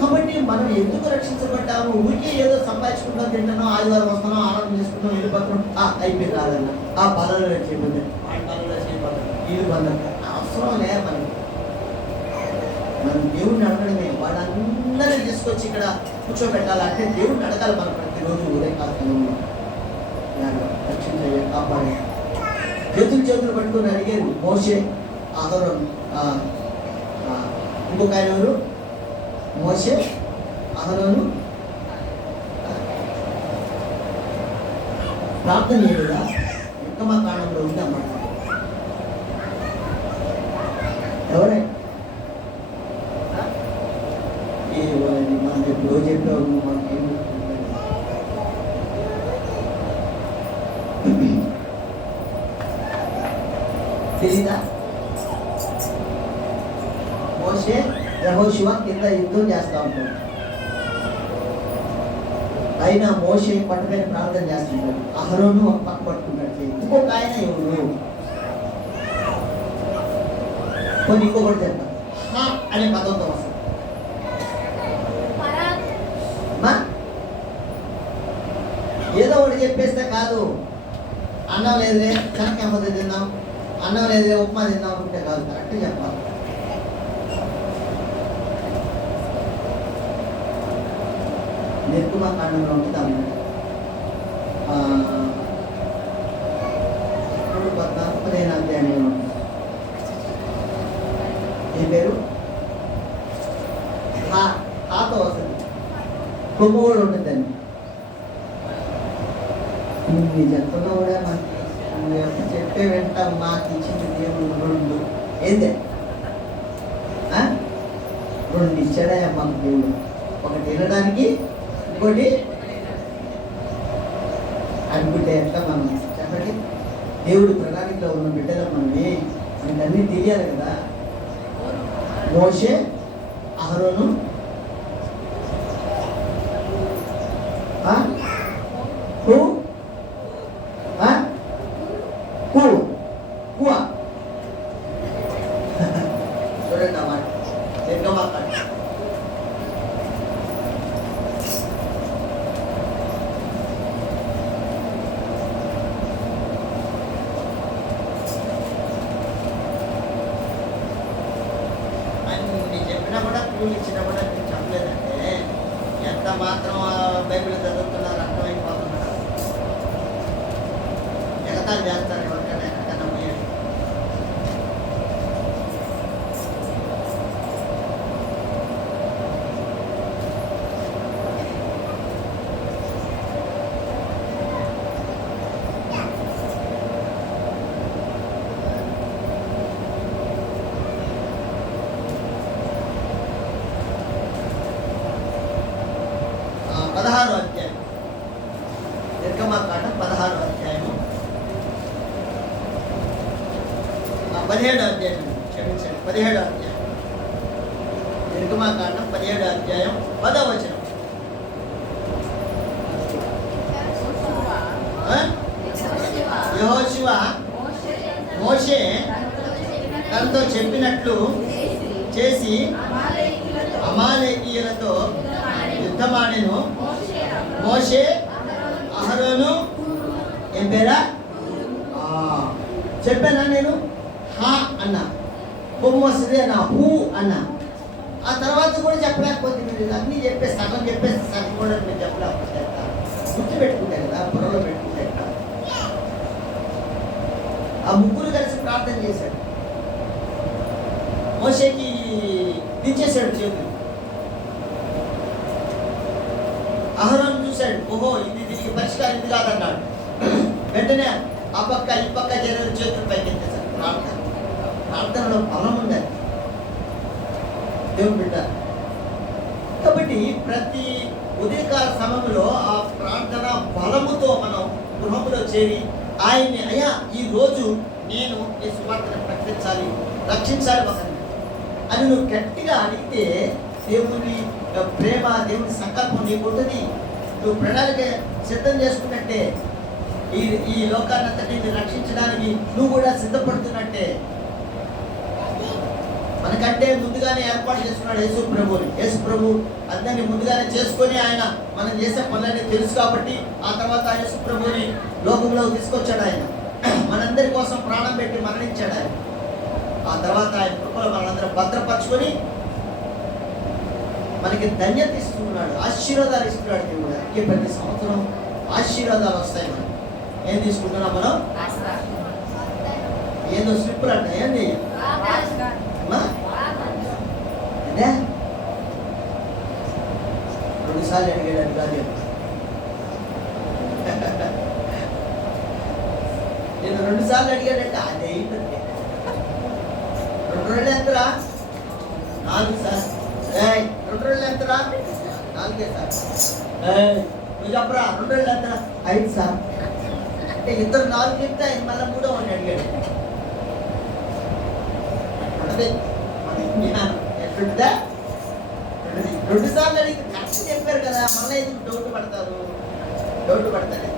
కాబట్టి మనం ఎందుకు రక్షించబడ్డాము? ఊరికే ఏదో సంపాదించుకుంటాం, తింటున్నాం, ఆదివారం వస్తున్నాం, ఆనందం చేసుకుంటాం, ఇల్లు పక్కన అయిపోయింది రాదన్న. ఆ బలంలో చేయబోతుంది, ఇల్లు బంధం అవసరం లే. మనం దేవుడిని అడగడమే. వాళ్ళందరినీ తీసుకొచ్చి ఇక్కడ కూర్చోబెట్టాలంటే దేవుడిని అడగాలి. మనం ప్రతిరోజు ఉదయకాల సమయంలో రక్షించే, కాపాడే. చేతులు పట్టుకొని అడిగారు మోషే, అహరోను. ఇంకొక ఆయన ఎవరు? మోషే, అహరోను. ప్రార్థన చేయలేదా? నిర్గమకాండంలో ఉంది అన్నమాట. ఎవరే మనం ఎప్పుడో చెప్పావు, మనకేం తెలీదా? మోషే యెహోషువ కింద యుద్ధం చేస్తూ ఉంటాడు. అయినా మోషే పట్టుపైన ప్రార్థన చేస్తుంటాడు. అహరోను ఒక పక్క పట్టుకుంటాడు. ఇంకొక ఆయన ఎవరు? కొన్ని ఇంకొకటి చెప్తాను అనే పదంతో వస్తుంది. ఏదో ఒకటి చెప్పేస్తే కాదు. అన్నం లేదులే శనక్కాయ ముద్ద తిందాం, అన్నం లేదులే ఉప్మా తిందాం అనుకుంటే కాదు. కరెక్ట్ చెప్పాలి. నిర్గమకాండంలో ఉంటుంది అన్నమాట. 14 అధ్యాయంలో ఉంటుంది. ఈ పేరు హాతో వస్తుంది, కొమ్ము కూడా ఉంటుందండి. నీ చెప్తున్నా కూడా మనకి చెప్పే వింటాం. మాకు ఇచ్చిన దేవుడు 2 ఏందే 2 ఇచ్చాడా మాకు దేవుడు. ఒకటి వినడానికి, ఇంకోటి అనుకుంటే ఎట్లా మనం చెప్పండి. దేవుడి ప్రణాళికలో ఉన్న బిడ్డలు మనకి అన్నీ తెలియాలి కదా. మోషే, అహరోను, చూడండి అన్నమాట. చెప్పినా కూడా క్లూలు ఇచ్చినా కూడా మీరు చెప్పలేదంటే ఎంత మాత్రం బైబిల్ చదువుతున్నారు అర్థమైపోతున్నారు. ఎగతాలు చేస్తారు ఎవరికైనా ఎక్కడికైనా పోయేది. పదహారో అధ్యాయం, నిర్గమకాండం 16వ అధ్యాయము, 17వ అధ్యాయం, క్షమించండి 17వ అధ్యాయం, నిర్గమకాండం 17వ అధ్యాయం 10వ వచనం. యెహోషువ మోషే తనతో చెప్పినట్లు చేసి అమాలేకీయులతో యుద్ధమాడెను. మోషే, అహరోను, ఏం పేరా చెప్పానా నేను? హా అన్నా, కొమ్ము వస్తుంది అన్న, హూ అన్నా. ఆ తర్వాత కూడా చెప్పలేకపోతే మీరు అన్నీ చెప్పేసి సగం చెప్పేసి సగం కూడా మీరు చెప్పలేకపోతే గుర్తు పెట్టుకుంటే కదా, పొరలో పెట్టుకుంటే కదా. ఆ ముగ్గురు కలిసి ప్రార్థన చేశాడు. మోషేకి దించేశాడు చేతులు. అహరోను చూశాడు, ఓహో ఇది దీనికి పరిష్కారం ఇది కాదన్నాడు. వెంటనే ఆ పక్క ఈ పక్క చేతులు పైకి ఎత్తేశాడు. ప్రార్థనలో బలం ఉండాలి దేవుని బిడ్డ. కాబట్టి ప్రతి ఉదయకాల సమయంలో ఆ ప్రార్థన బలముతో మనం గృహంలో చేరి ఆయన్ని, అయ్యా ఈ రోజు నేను ఈ సువార్తను ప్రకటించాలి, రక్షించాలి ఒకరిని అని నువ్వు గట్టిగా అడిగితే దేవుని ప్రేమ, దేవుని సంకల్పం నీకు ఉంటుంది. నువ్వు ప్రణాళిక సిద్ధం చేసుకున్నట్టే, ఈ లోకాన్నంతటిని రక్షించడానికి నువ్వు కూడా సిద్ధపడుతున్నట్టే. మనకంటే ముందుగానే ఏర్పాటు చేసుకున్నాడు యేసు ప్రభుని. యేసు ప్రభు అందరినీ ముందుగానే చేసుకొని ఆయన మనం చేసే పనులన్నీ తెలుసు కాబట్టి ఆ తర్వాత యేసు ప్రభుని లోకంలోకి తీసుకొచ్చాడు. ఆయన మనందరి కోసం ప్రాణం పెట్టి మరణించాడు. ఆయన ఆ తర్వాత ఆయన కృపలో మనందరం భద్రపరచుకొని మనకి ధన్యత ఇస్తున్నాడు, ఆశీర్వాదాలు ఇస్తున్నాడు. దేవుడు ప్రతి సంవత్సరం ఆశీర్వాదాలు వస్తాయి. మనం ఏం తీసుకుంటున్నాం? మనం ఏదో స్లిప్పులు అంట, ఏంది అదే 2 సార్లు అడిగాడు కాదు. నేను 2 సార్లు అడిగాడంటే అదే 2 రోజులు ఎంతరా? 4 సార్లు. 2 రోజులు ఎంతరా? 4 సార్లు. నువ్వు చెప్పరా 2 రోజులు ఎంతరా? 5 సార్లు. అంటే ఇద్దరు 4 చెప్తే ఆయన మళ్ళీ 3వ వాడిని అడిగాడు. ఎట్లుంటుందా? 2 సార్లు అడిగి కరెక్ట్ చెప్పారు కదా, మళ్ళీ ఎందుకు డౌట్ పడతారు?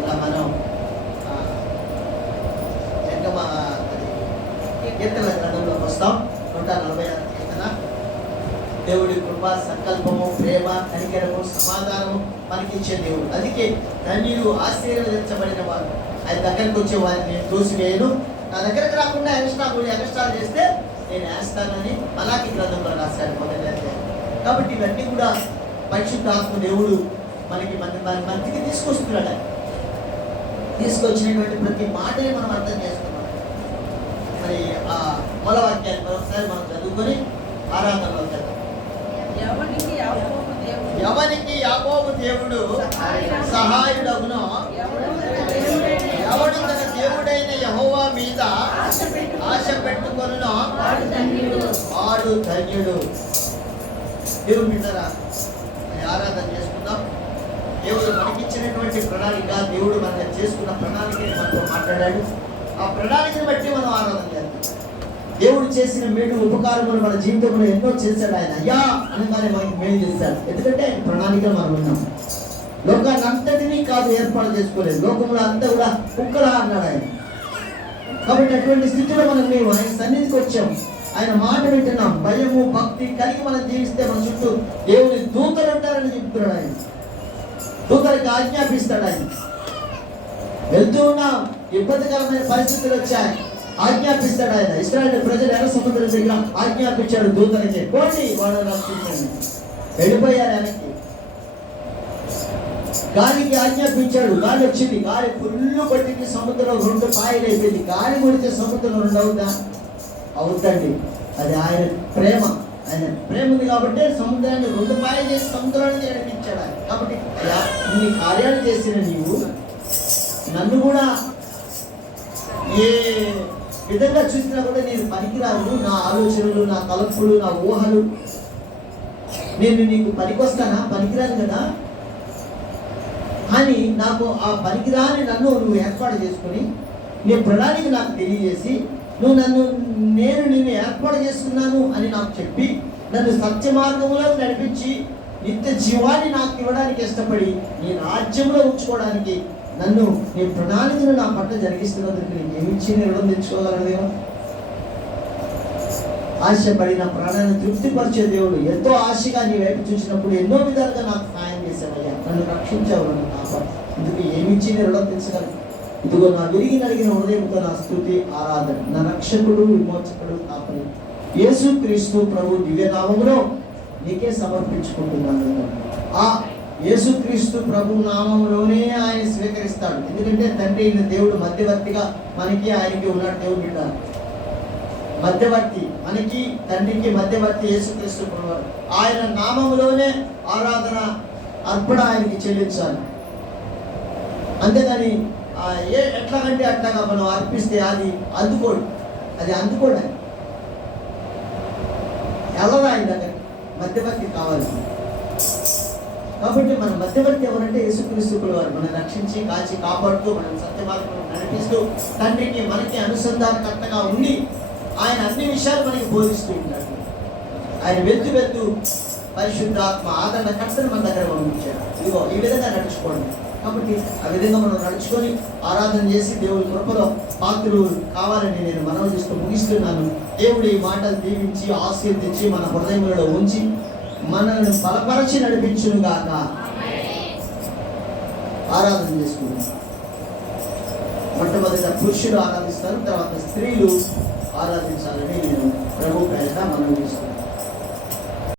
ఇలా మనం కీర్తనల గ్రంథంలోకి వస్తాం. 146 కీర్తన. దేవుడి కృప, సంకల్పము, ప్రేమ, కనికరము, సమాధానము మనకిచ్చే దేవుడు. అందుకే ధన్యులు, ఆశీర్వదించబడిన వారు. ఆయన దగ్గరికి వచ్చే వారిని నేను తోసివేయను, నా దగ్గరకు రాకుండా ఎగస్ట్రాలు చేస్తే నేను వేస్తానని మలాకి గ్రంథంలో రాశాడు మొదటి అధ్యాయం. కాబట్టి ఇవన్నీ కూడా పరిశుద్ధాత్మ దేవుడు మనకి మంచికి తీసుకొస్తున్నాడు. తీసుకొచ్చినటువంటి ప్రతి మాటని మనం అర్థం చేసుకున్నాం. మరి ఆ మూలవాక్యాన్ని మరొకసారి మనం చదువుకొని ఆరాధనలో చేద్దాం. ఎవరికి యాకోబు దేవుడు సహాయుడగునో, ఎవడు తన దేవుడైన యెహోవా మీద ఆశ పెట్టుకొనునో వాడు ధన్యుడు. దేవుని బిడ్డరా, ఆరాధన చేసుకుందాం. దేవుడు మనకిచ్చినటువంటి ప్రణాళిక, దేవుడు మన చేసుకున్న ప్రణాళిక మనతో మాట్లాడాడు. ఆ ప్రణాళికను బట్టి మనం ఆరాధన చేస్తాం. దేవుడు చేసిన మేలు ఉపకారములు మన జీవితంలో ఎన్నో చేశాడు. ఆయన అయ్యా అనగానే మనకి మేలు చేశాడు. ఎందుకంటే ఆయన ప్రణాళిక మనం ఉన్నాం. లోకాన్ని అంతటినీ కాదు ఏర్పాటు చేసుకోలేదు. లోకంలో అంతా కూడా కుక్కలా అన్నాడు ఆయన. కాబట్టి అటువంటి స్థితిలో మేము ఆయన సన్నిధికి వచ్చాం. ఆయన మాట వింటున్నాం. భయము భక్తి కలిగి మనం జీవిస్తే మన చుట్టూ దేవుని దూతలు ఉంటారని చెప్తున్నాడు ఆయన. దూతలకి ఆజ్ఞాపిస్తాడు ఆయన. వెళ్తూ ఉన్నాం, ఇబ్బందికరమైన పరిస్థితులు వచ్చాయి, ఆజ్ఞాపిస్తాడు ఆయన. ఇశ్రాయేలు ప్రజలు ఎర్ర సముద్రం దగ్గర ఆజ్ఞాపించాడు దూతలకి, పోండి వాడు రక్షించండి. వెళ్ళిపోయారు వెనక్కి. గాలికి ఆజ్ఞాపించాడు, గాలి వచ్చింది, గాలి ఫుల్లు పట్టింది, సముద్రం 2 పాయలు అయిపోయింది. గాలి కొడితే సముద్రం 2 అవుతా? అవుతండి. అది ఆయన ప్రేమ. ఆయన ప్రేమ ఉంది కాబట్టి సముద్రాన్ని 2 పాయలు చేసి సముద్రాన్ని నడిపించాడు ఆయన. కాబట్టి ఇన్ని కార్యాలు చేసిన నీవు నన్ను కూడా ఏ విధంగా చూసినా కూడా నేను పనికిరాదు. నా ఆలోచనలు, నా తలపులు, నా ఊహలు, నేను నీకు పనికొస్తానా? పనికిరాను కదా. కానీ నాకు ఆ పనికిరాని నన్ను నువ్వు ఏర్పాటు చేసుకుని నీ ప్రణాళిక నాకు తెలియజేసి నేను నిన్ను ఏర్పాటు చేసుకున్నాను అని నాకు చెప్పి నన్ను సత్య మార్గంలో నడిపించి నిత్య జీవాన్ని నాకు ఇవ్వడానికి ఇష్టపడి నీ రాజ్యంలో ఉంచుకోవడానికి నన్ను నీ ప్రణాళికను నా పట్ల జరిగిస్తున్నందుకు నేను ఏమిచ్చి నిర్ణయం తెచ్చుకోగలదేమో. ఆశపడిన ప్రాణాన్ని తృప్తిపరిచే దేవుడు ఎంతో ఆశగా నీ వైపు చూసినప్పుడు ఎన్నో విధాలుగా నాకు సహాయం చేశావయ్యా. నన్ను రక్షించావు, నన్ను కాపాడు. ఇందుకు ఏమిచ్చి నిర్ణయం తెచ్చగలను. ఇదిగో నా విరిగి నడిగిన హృదయంతో నా స్తుతి ఆరాధన నా రక్షకుడు విమోచకుడు కాపరి యేసుక్రీస్తు ప్రభు దివ్యనామములో నీకే సమర్పించుకుంటున్నాను. ఆ యేసుక్రీస్తు ప్రభు నామంలోనే ఆయన స్వీకరిస్తాడు. ఎందుకంటే తండ్రి అయిన దేవుడు మధ్యవర్తిగా మనకి ఆయనకి ఉన్నాడు. దేవుడు బిడ్డ మధ్యవర్తి, మనకి తండ్రికి మధ్యవర్తి యేసుక్రీస్తు ప్రభు. ఆయన నామంలోనే ఆరాధన అర్పణ ఆయనకి చెల్లించాలి. అంతేగాని ఎట్లాగంటే అట్లాగా మనం అర్పిస్తే అది అందుకోడు. వెళ్ళదా ఆయన దగ్గర. మధ్యవర్తి కావాలి. కాబట్టి మన మధ్యవర్తి ఎవరంటే యేసుక్రీస్తు వారు మనం రక్షించి కాచి కాపాడుతూ మనం సత్యమార్గంలో నడిపిస్తూ తండ్రికి మనకి అనుసంధానకర్తగా ఉండి ఆయన అన్ని విషయాలు మనకి బోధిస్తూ ఉంటాడు. ఆయన వెళ్తూ పరిశుద్ధాత్మ ఆదరణ కర్తను మన దగ్గర పంపించాడు. ఇదిగో ఈ విధంగా నడుచుకోండి. కాబట్టి ఆ విధంగా మనం నడుచుకొని ఆరాధన చేసి దేవుడి కృపలో పాత్రలు కావాలని నేను మనవి చేస్తూ ముగిస్తున్నాను. దేవుడి మాటలు దీవించి ఆశీర్వదించి మన హృదయంలో ఉంచి మనల్ని బలపరచి నడిపించును గాక. ఆరాధన చేసుకుంటాం. మొట్టమొదట పురుషులు ఆరాధిస్తారు, తర్వాత స్త్రీలు ఆరాధించాలని నేను ప్రభు పేరిట మనవి చేస్తున్నాను.